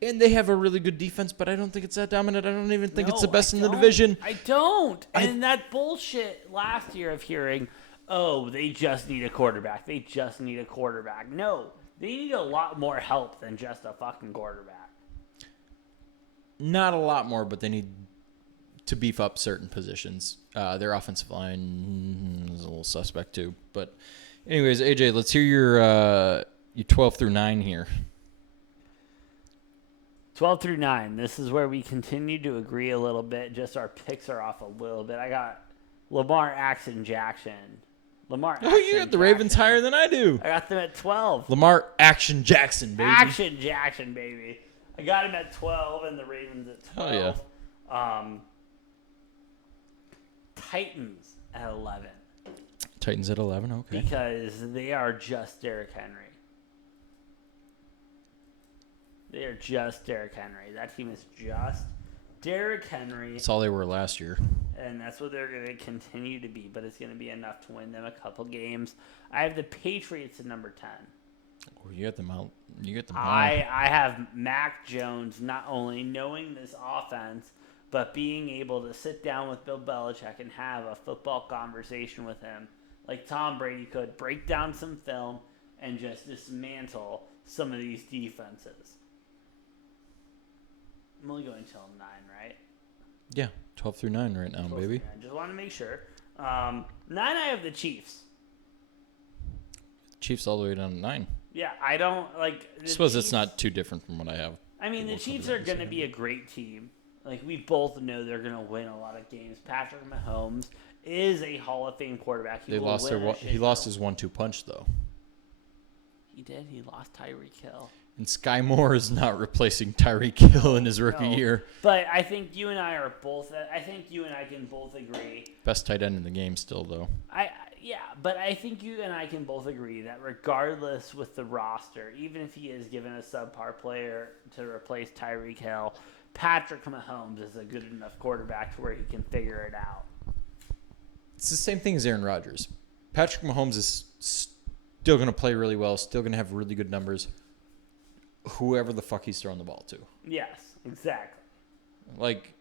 And they have a really good defense, but I don't think it's that dominant. I don't even think it's the best in the division. I don't. And that bullshit last year of hearing, oh, they just need a quarterback. They just need a quarterback. No. They need a lot more help than just a fucking quarterback. Not a lot more, but they need to beef up certain positions. Their offensive line is a little suspect too. But anyways, AJ, let's hear your 12 through 9 here. 12 through 9. This is where we continue to agree a little bit. Just our picks are off a little bit. I got Lamar Jackson. Oh, you got the Ravens higher than I do. I got them at 12. Lamar Action Jackson, baby. Action Jackson, baby. I got him at 12 and the Ravens at 12. Oh, yeah. Titans at 11. Titans at 11, okay. Because they are just Derrick Henry. They are just Derrick Henry. That team is just Derrick Henry. That's all they were last year. And that's what they're going to continue to be, but it's going to be enough to win them a couple games. I have the Patriots at number 10. Oh, you got them out. I have Mac Jones not only knowing this offense, but being able to sit down with Bill Belichick and have a football conversation with him, like Tom Brady could, break down some film and just dismantle some of these defenses. I'm only going until 9, right? Yeah, 12 through 9 right now, baby. I just want to make sure. 9, I have the Chiefs. Chiefs all the way down to 9. Yeah, I don't like. I suppose it's not too different from what I have. I mean, the Chiefs are going to be a great team. Like, we both know they're going to win a lot of games. Patrick Mahomes is a Hall of Fame quarterback. He lost his 1-2 punch, though. He did. He lost Tyreek Hill. And Sky Moore is not replacing Tyreek Hill in his rookie year. But I think you and I can both agree. Best tight end in the game still, though. But I think you and I can both agree that regardless with the roster, even if he is given a subpar player to replace Tyreek Hill, Patrick Mahomes is a good enough quarterback to where he can figure it out. It's the same thing as Aaron Rodgers. Patrick Mahomes is still going to play really well, still going to have really good numbers. whoever the fuck he's throwing the ball to. Yes, exactly. Like,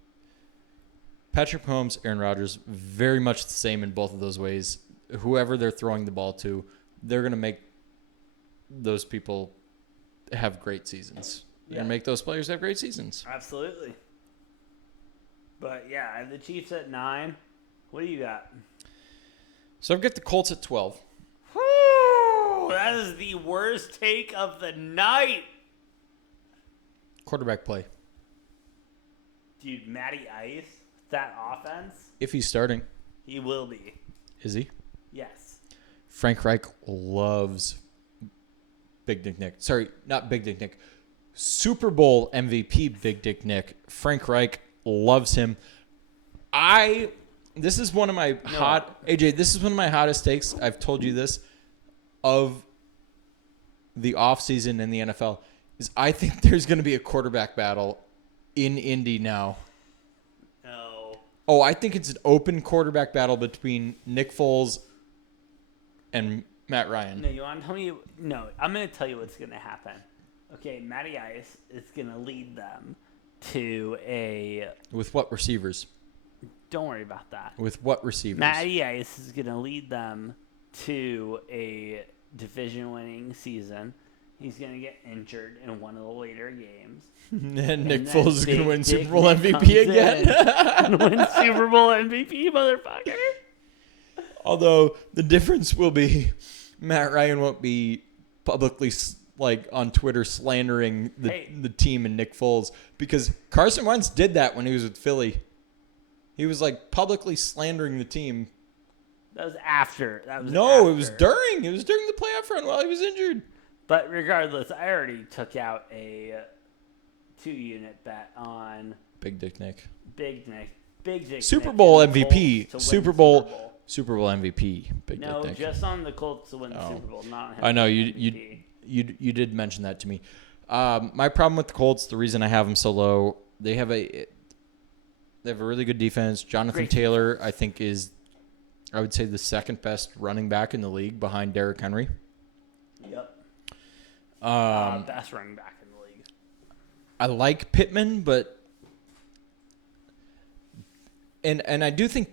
Patrick Mahomes, Aaron Rodgers, very much the same in both of those ways. Whoever they're throwing the ball to, they're going to make those people have great seasons. They're going to make those players have great seasons. Absolutely. But, yeah, I have the Chiefs at 9. What do you got? So I've got the Colts at 12. Woo! That is the worst take of the night. Quarterback play. Dude, Matty Ice, that offense, If he's starting. he will be. Is he? Yes. Frank Reich loves Big Dick Nick. Sorry, not Big Dick Nick. Super Bowl MVP Big Dick Nick. Frank Reich loves him. This is one of my this is one of my hottest takes. I've told you this of the offseason in the NFL is I think there's going to be a quarterback battle in Indy now. No. Oh, I think it's an open quarterback battle between Nick Foles and Matt Ryan. No, you want to tell me? No, I'm going to tell you what's going to happen. Okay, Matty Ice is going to lead them to a... With what receivers? Don't worry about that. With what receivers? Matty Ice is going to lead them to a division-winning season. He's going to get injured in one of the later games. And Nick Foles is going to win Super Bowl Nick MVP again. and win Super Bowl MVP, motherfucker. Although the difference will be Matt Ryan won't be publicly on Twitter slandering the team and Nick Foles because Carson Wentz did that when he was with Philly. He was publicly slandering the team. That was after. It was during. It was during the playoff run while he was injured. But regardless, I already took out a 2-unit bet on Big Dick Nick. Big Dick. Super Nick Bowl and the MVP. Colts to win Super the Bowl MVP. Big No, Dick Nick. just on the Colts to win the Super Bowl, not on him. I know MVP. you did mention that to me. My problem with the Colts, the reason I have them so low, they have a really good defense. Jonathan Taylor, I think, is, I would say, the second best running back in the league behind Derrick Henry. Yep. Best running back in the league. I like Pittman, but and I do think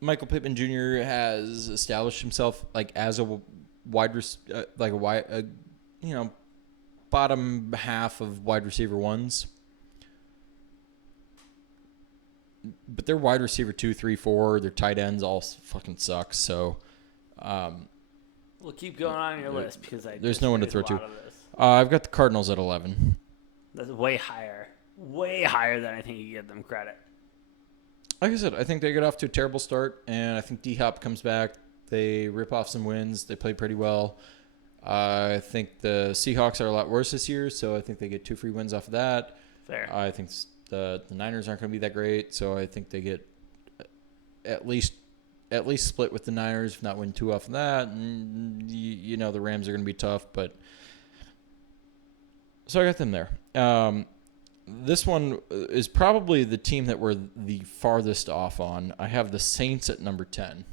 Michael Pittman Jr. has established himself as a bottom half of wide receiver ones. But their wide receiver 2, 3, 4, their tight ends all fucking suck. So, We'll keep going on your list because there's no one to throw to. I've got the Cardinals at 11. That's way higher than I think you give them credit. Like I said, I think they get off to a terrible start, and I think D-Hop comes back. They rip off some wins. They play pretty well. I think the Seahawks are a lot worse this year, so I think they get 2 free wins off of that. Fair. I think the Niners aren't going to be that great, so I think they get at least split with the Niners, if not win 2 off of that. And the Rams are going to be tough, but so I got them there. This one is probably the team that we're the farthest off on. I have the Saints at number 10.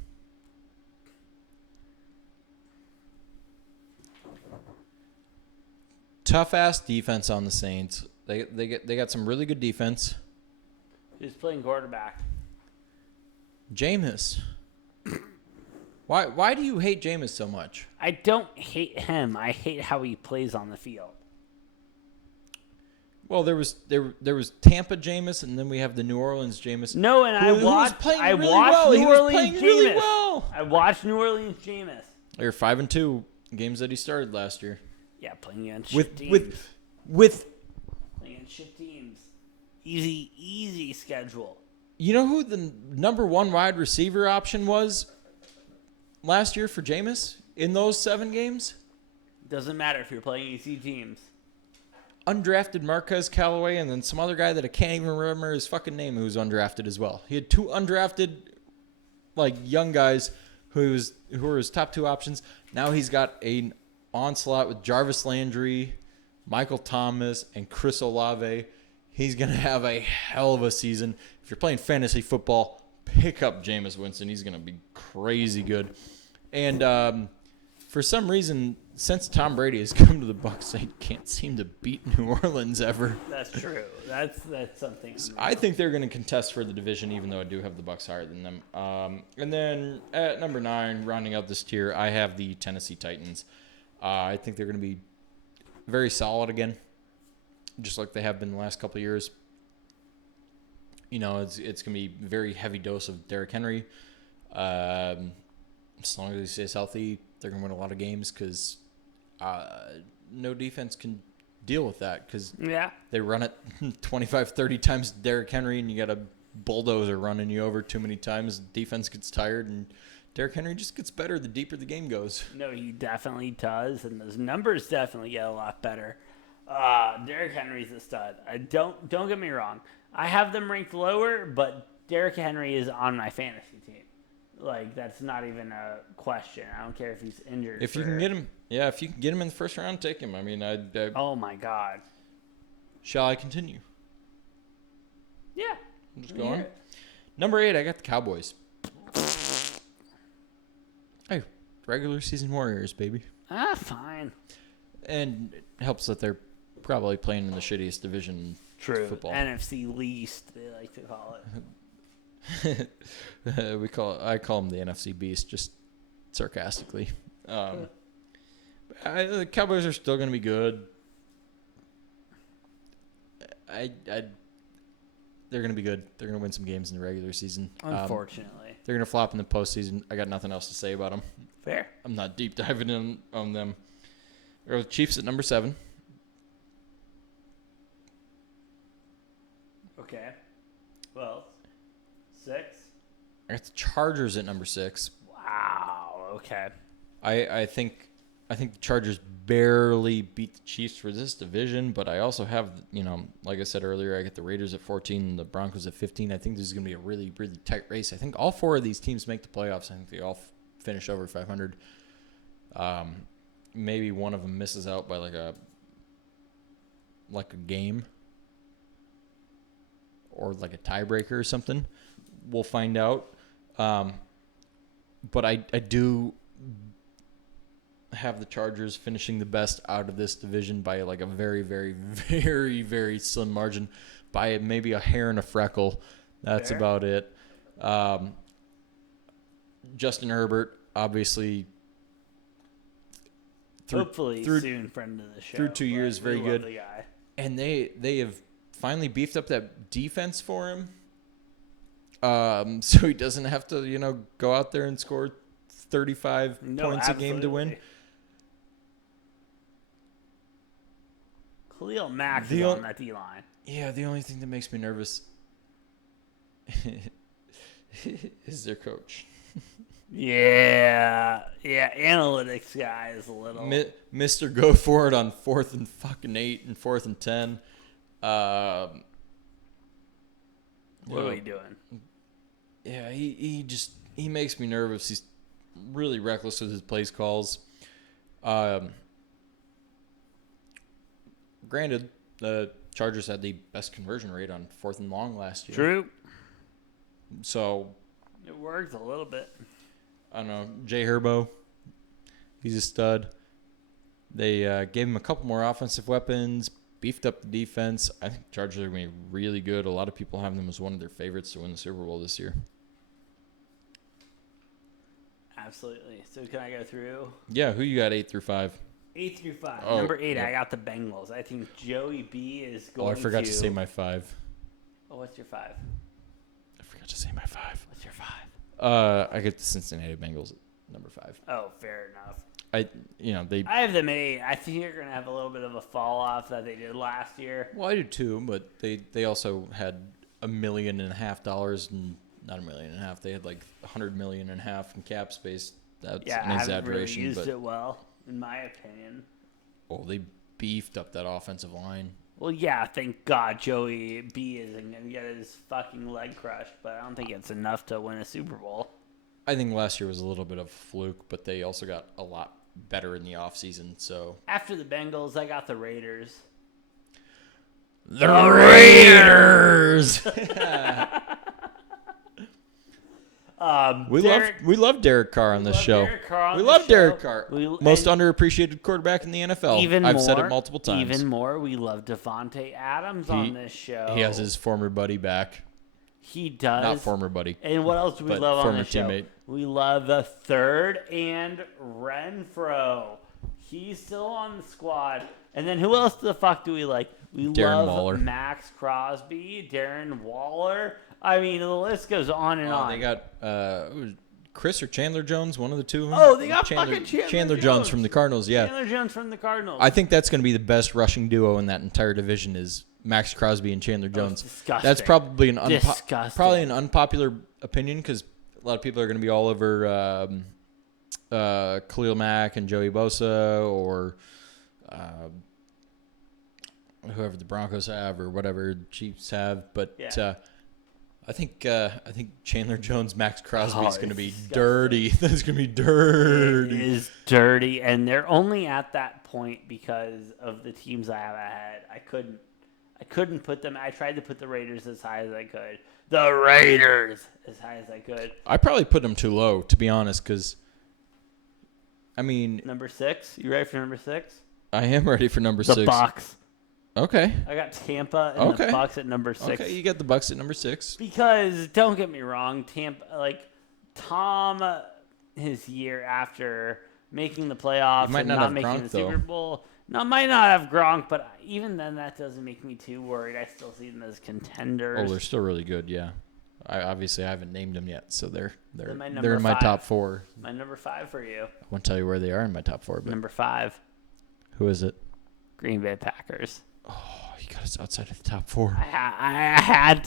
Tough ass defense on the Saints. They got some really good defense. Who's playing quarterback? Jameis. Why do you hate Jameis so much? I don't hate him. I hate how he plays on the field. Well, there was Tampa Jameis, and then we have the New Orleans Jameis. No, and I watched New Orleans Jameis. I watched New Orleans Jameis. They're 5-2 games that he started last year. Yeah, playing against shit teams. Playing against shit teams. Easy schedule. You know who the number 1 wide receiver option was last year for Jameis in those 7 games? Doesn't matter if you're playing easy teams. Undrafted Marquez Callaway, and then some other guy that I can't even remember his fucking name who was undrafted as well. He had 2 undrafted, young guys who were his top 2 options. Now he's got an onslaught with Jarvis Landry, Michael Thomas, and Chris Olave. He's going to have a hell of a season. If you're playing fantasy football, pick up Jameis Winston. He's going to be crazy good. And for some reason, since Tom Brady has come to the Bucs, they can't seem to beat New Orleans ever. That's true. That's something. I think they're going to contest for the division, even though I do have the Bucs higher than them. And then at number 9, rounding out this tier, I have the Tennessee Titans. I think they're going to be very solid again, just like they have been the last couple of years. You know, it's going to be a very heavy dose of Derrick Henry. As long as he stays healthy, they're going to win a lot of games because no defense can deal with that because they run it 25, 30 times Derrick Henry, and you got a bulldozer running you over too many times. Defense gets tired, and Derrick Henry just gets better the deeper the game goes. No, he definitely does, and those numbers definitely get a lot better. Derrick Henry's a stud. Don't get me wrong. I have them ranked lower, but Derrick Henry is on my fantasy team. Like, that's not even a question. I don't care if he's injured. If you can get him, if you can get him in the first round, take him. I mean, oh my God. Shall I continue? Yeah. I'm just going. Number 8, I got the Cowboys. Hey, regular season Warriors, baby. Fine. And it helps that they're probably playing in the shittiest division in football. NFC least, they like to call it. I call them the NFC Beast, just sarcastically. The Cowboys are still going to be good. They're going to be good. They're going to win some games in the regular season. Unfortunately, they're going to flop in the postseason. I got nothing else to say about them. Fair. I'm not deep diving in on them. The Chiefs at number 7. Okay. Well, 6. I got the Chargers at number 6. Wow. Okay. I think the Chargers barely beat the Chiefs for this division, but I also have, like I said earlier, I get the Raiders at 14 and the Broncos at 15. I think this is going to be a really, really tight race. I think all 4 of these teams make the playoffs. I think they all finish over 500. Maybe one of them misses out by like a game or like a tiebreaker or something. We'll find out. But I do have the Chargers finishing the best out of this division by like a very, very, very, very slim margin, by maybe a hair and a freckle. That's Fair. about it. Justin Herbert, obviously, hopefully soon friend of the show. Through 2 years, very good. The guy. And they have finally beefed up that defense for him. So he doesn't have to, go out there and score 35 points a game to win. Khalil Mack is on that D-line. Yeah, the only thing that makes me nervous is their coach. Yeah, analytics guy is a little... Mr. Go for it on 4th and fucking 8 and 4th and 10. What are we doing? Yeah, he makes me nervous. He's really reckless with his plays calls. Granted, the Chargers had the best conversion rate on 4th and long last year. True. So it worked a little bit. I don't know. Jay Herbo, he's a stud. They gave him a couple more offensive weapons, beefed up the defense. I think the Chargers are going to be really good. A lot of people have them as one of their favorites to win the Super Bowl this year. Absolutely. So can I go through? Yeah, who you got 8 through 5? 8 through 5. Oh, Number 8, yeah. I got the Bengals. I think Joey B is going to... I forgot to say my 5. Oh, what's your 5? I forgot to say my 5. What's your 5? I get the Cincinnati Bengals at number 5. Oh, fair enough. I have them at 8. I think you're going to have a little bit of a fall off that they did last year. Well, I do too, but they also had $1.5 million and not $1.5 million. They had like $100 million in cap space. That's an exaggeration. I haven't really used it well, in my opinion. Well, they beefed up that offensive line. Well, yeah, thank God Joey B isn't going to get his fucking leg crushed, but I don't think it's enough to win a Super Bowl. I think last year was a little bit of a fluke, but they also got a lot better in the offseason, so... After the Bengals, I got the Raiders. The Raiders! We love Derek Carr on this show. We love Derek Carr. Most underappreciated quarterback in the NFL. I've said it multiple times. Even more, we love Devontae Adams on this show. He has his former buddy back. He does. Not former buddy. And what else do we love on this teammate. show? We love the third and Renfro. He's still on the squad. And then who else the fuck do we like? We Darren love Waller. Max Crosby, Darren Waller. I mean, the list goes on and on. They got Chris or Chandler Jones, one of the two. Oh, they got Chandler, fucking Chandler Jones from the Cardinals, yeah. Chandler Jones from the Cardinals. I think that's going to be the best rushing duo in that entire division is Max Crosby and Chandler Jones. Disgusting. That's probably an Disgusting. unpopular opinion because a lot of people are going to be all over Khalil Mack and Joey Bosa or whoever the Broncos have or whatever the Chiefs have, but yeah. I think Chandler Jones, Max Crosby is going to be disgusting. dirty. That's going to be dirty. It is dirty, and they're only at that point because of the teams I have ahead. I couldn't put them. I tried to put the Raiders as high as I could. The Raiders as high as I could. I probably put them too low, to be honest, because I mean, number 6. You ready for number 6? I am ready for number 6. The Bucs. Okay. I got Tampa and the Bucs at number 6. Okay, you got the Bucs at number 6. Because don't get me wrong, Tom, his year after making the playoffs and not making the Super Bowl. No, might not have Gronk, but even then, that doesn't make me too worried. I still see them as contenders. Oh, they're still really good, yeah. I haven't named them yet, so they're in five. my top 4. My number 5 for you. I won't tell you where they are in my top 4. But Number 5. Who is it? Green Bay Packers. Oh, you got us outside of the top 4. I had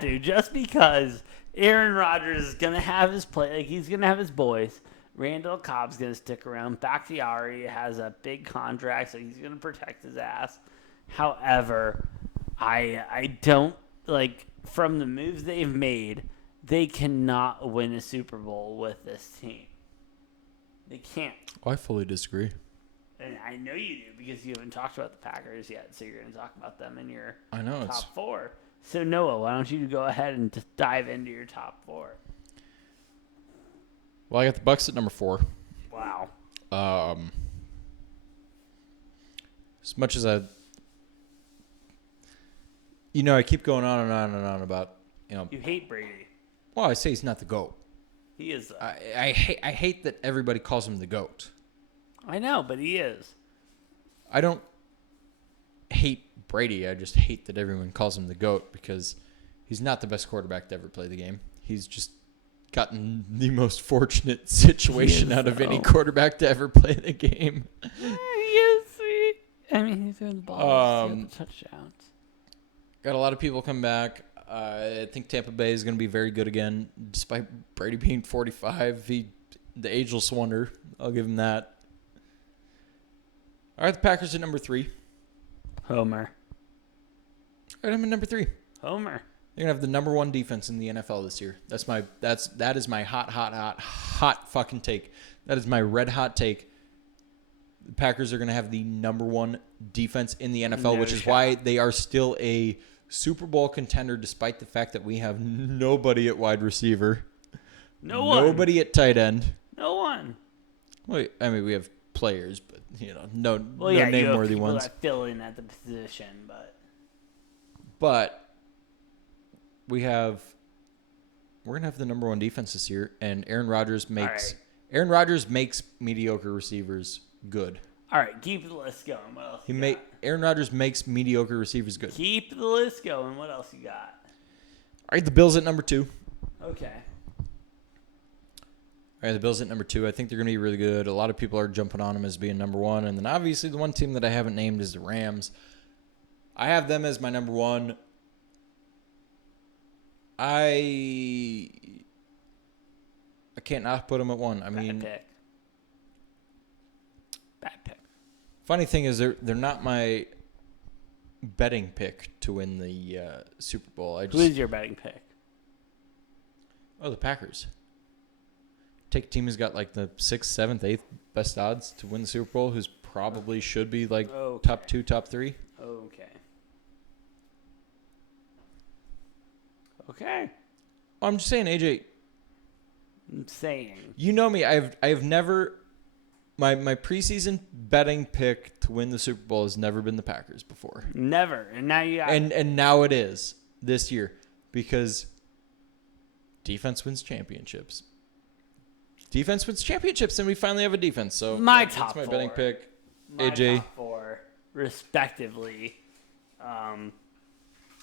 to, just because Aaron Rodgers is gonna have his play. Like, he's gonna have his boys. Randall Cobb's going to stick around. Bakhtiari has a big contract, so he's going to protect his ass. However, I don't, from the moves they've made, they cannot win a Super Bowl with this team. They can't. Oh, I fully disagree. And I know you do because you haven't talked about the Packers yet, so you're going to talk about them in your top 4. So, Noah, why don't you go ahead and just dive into your top 4? Well, I got the Bucs at number 4. Wow. As much as I keep going on and on and on about, You hate Brady. Well, I say he's not the GOAT. He is. I hate that everybody calls him the GOAT. I know, but he is. I don't hate Brady. I just hate that everyone calls him the GOAT because he's not the best quarterback to ever play the game. He's just gotten the most fortunate situation out of any quarterback to ever play the game. He is sweet. I mean, he's throwing the ball. He's got the touchdowns. Got a lot of people come back. I think Tampa Bay is going to be very good again, despite Brady being 45. The ageless wonder. I'll give him that. All right, the Packers at number 3. Homer. All right, I'm at number 3. Homer. They're gonna have the number 1 defense in the NFL this year. That is my hot fucking take. That is my red hot take. The Packers are gonna have the number 1 defense in the NFL, which is why they are still a Super Bowl contender, despite the fact that we have nobody at wide receiver, nobody at tight end, no one. Wait, I mean we have players, but no you have name-worthy people ones. that fill in at the position, but. We're gonna have the number 1 defense this year, and Aaron Rodgers makes mediocre receivers good. All right, keep the list going. What else? Aaron Rodgers makes mediocre receivers good. Keep the list going. What else you got? All right, the Bills at number 2. Okay. All right, the Bills at number 2. I think they're gonna be really good. A lot of people are jumping on them as being number 1, and then obviously the one team that I haven't named is the Rams. I have them as my number 1. I can't not put them at 1. I mean, Bad pick. Funny thing is, they're not my betting pick to win the Super Bowl. Who is your betting pick? Oh, the Packers. Take a team who's got like the 6th, 7th, 8th best odds to win the Super Bowl, who's probably should be like top 2, top 3. Okay. I'm just saying, AJ, I'm saying. You know me. I have never. My preseason betting pick to win the Super Bowl has never been the Packers before. Never. And now you got And now it is this year because defense wins championships. Defense wins championships, and we finally have a defense. So that's my four. betting pick. My AJ. top 4, respectively. I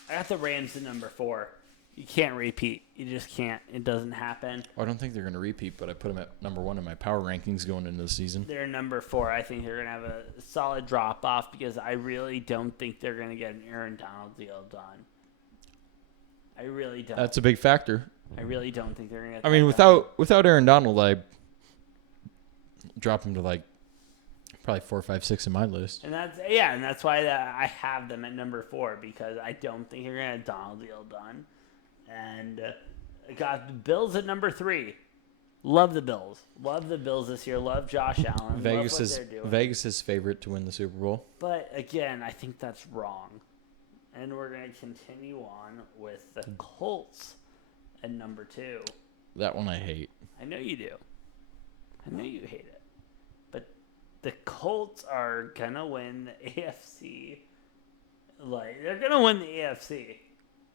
got the Rams at number 4. You can't repeat. You just can't. It doesn't happen. I don't think they're going to repeat, but I put them at number 1 in my power rankings going into the season. They're number 4. I think they're going to have a solid drop-off because I really don't think they're going to get an Aaron Donald deal done. I really don't. That's a big factor. I really don't think they're going to get I mean, without Aaron Donald, I drop him to like probably 4, 5, 6 in my list. And that's why I have them at number 4 because I don't think you're going to get a Donald deal done. And I got the Bills at number 3. Love the Bills. Love the Bills this year. Love Josh Allen. Love what they're doing. Vegas' favorite to win the Super Bowl. But again, I think that's wrong. And we're going to continue on with the Colts at number 2. That one I hate. I know you do. I know you hate it. But the Colts are going to win the AFC. Like, they're going to win the AFC.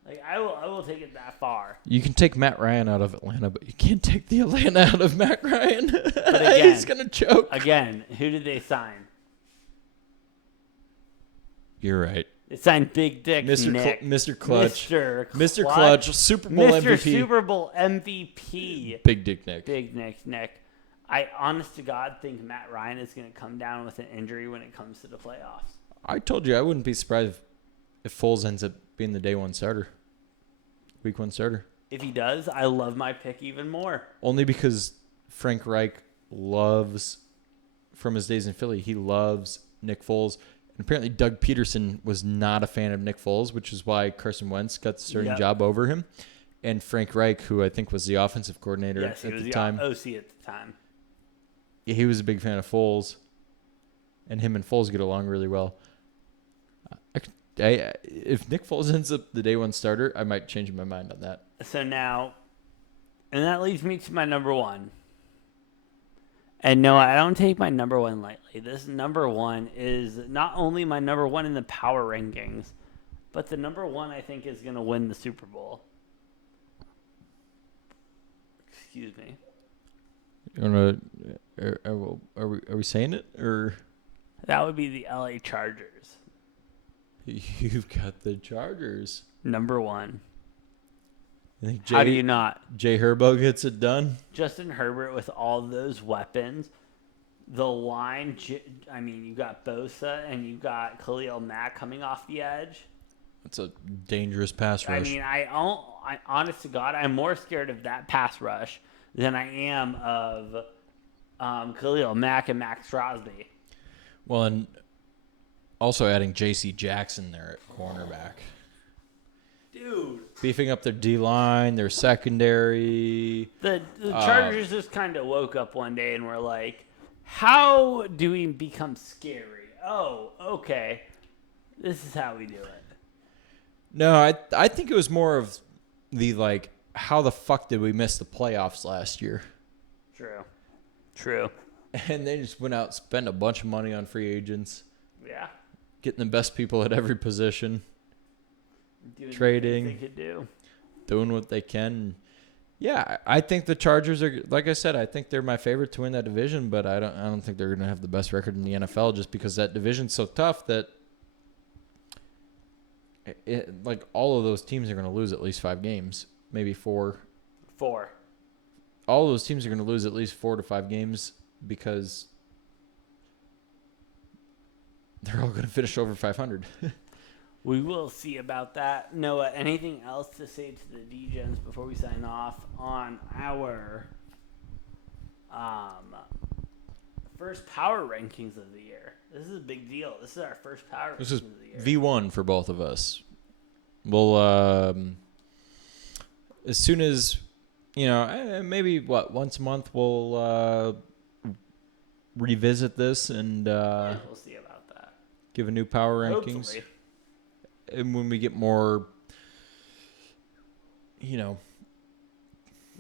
Like, I will take it that far. You can take Matt Ryan out of Atlanta, but you can't take the Atlanta out of Matt Ryan. But again, he's going to choke. Again, who did they sign? You're right. They signed Big Dick Nick. Mr. Clutch. Mr. Clutch, Super Bowl Mr. MVP. Super Bowl MVP. Big Dick Nick. Big Nick. I, honest to God, think Matt Ryan is going to come down with an injury when it comes to the playoffs. I told you I wouldn't be surprised if Foles ends up being the day 1 starter. Week 1 starter. If he does, I love my pick even more. Only because Frank Reich loves, from his days in Philly, he loves Nick Foles. And apparently Doug Peterson was not a fan of Nick Foles, which is why Carson Wentz got the starting job over him. And Frank Reich, who I think was the offensive coordinator at the time. OC at the time. He was a big fan of Foles. And him and Foles get along really well. If Nick Foles ends up the day 1 starter, I might change my mind on that. So now, and that leads me to my number 1. And no, I don't take my number 1 lightly. This number 1 is not only my number 1 in the power rankings, but the number 1 I think is going to win the Super Bowl. Excuse me. You wanna, are we saying it or? That would be the LA Chargers. You've got the Chargers. Number 1. I think How do you not? Jay Herbo gets it done. Justin Herbert with all those weapons. The line, I mean, you got Bosa and you got Khalil Mack coming off the edge. That's a dangerous pass rush. I mean, I honest to God, I'm more scared of that pass rush than I am of Khalil Mack and Max Crosby. Well, and also adding J.C. Jackson there at cornerback. Dude. Beefing up their D-line, their secondary. The Chargers just kind of woke up one day and were like, how do we become scary? Oh, okay. This is how we do it. No, I think it was more of the, like, how the fuck did we miss the playoffs last year? True. And they just went out and spent a bunch of money on free agents. Yeah. Getting the best people at every position. Trading. Trading. They could do. Doing what they can. Yeah, I think the Chargers are, like I said, I think they're my favorite to win that division, but I don't think they're going to have the best record in the NFL just because that division's so tough that like all of those teams are going to lose at least 5 games, maybe 4. 4. All of those teams are going to lose at least 4 to 5 games because they're all going to finish over 500. We will see about that. Noah, anything else to say to the D-Gens before we sign off on our first power rankings of the year? This is a big deal. This is our first power rankings of the year. V1 for both of us. We'll, as soon as, maybe, once a month we'll revisit this and we'll see about that. Give a new power rankings. Hopefully. And when we get more,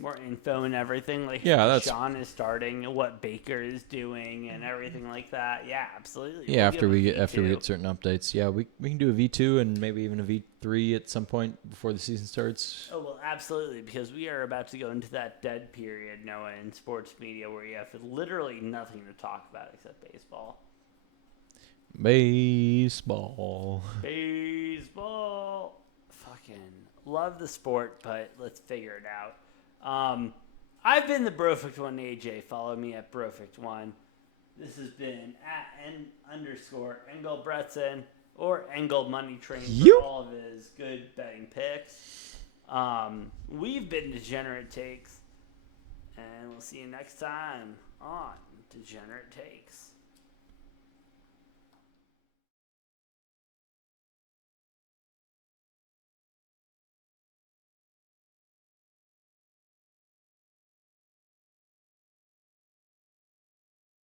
More info and everything, like Sean is starting, what Baker is doing, and everything like that. Yeah, absolutely. Yeah, after we get certain updates, yeah, we can do a V2 and maybe even a V3 at some point before the season starts. Oh well, absolutely, because we are about to go into that dead period, Noah, in sports media where you have literally nothing to talk about except baseball. Baseball. Fucking love the sport, but let's figure it out. I've been the Brofect1 AJ. Follow me at Brofect1. This has been at _Engelbretson or Engel Money Train for all of his good betting picks. We've been Degenerate Takes, and we'll see you next time on Degenerate Takes.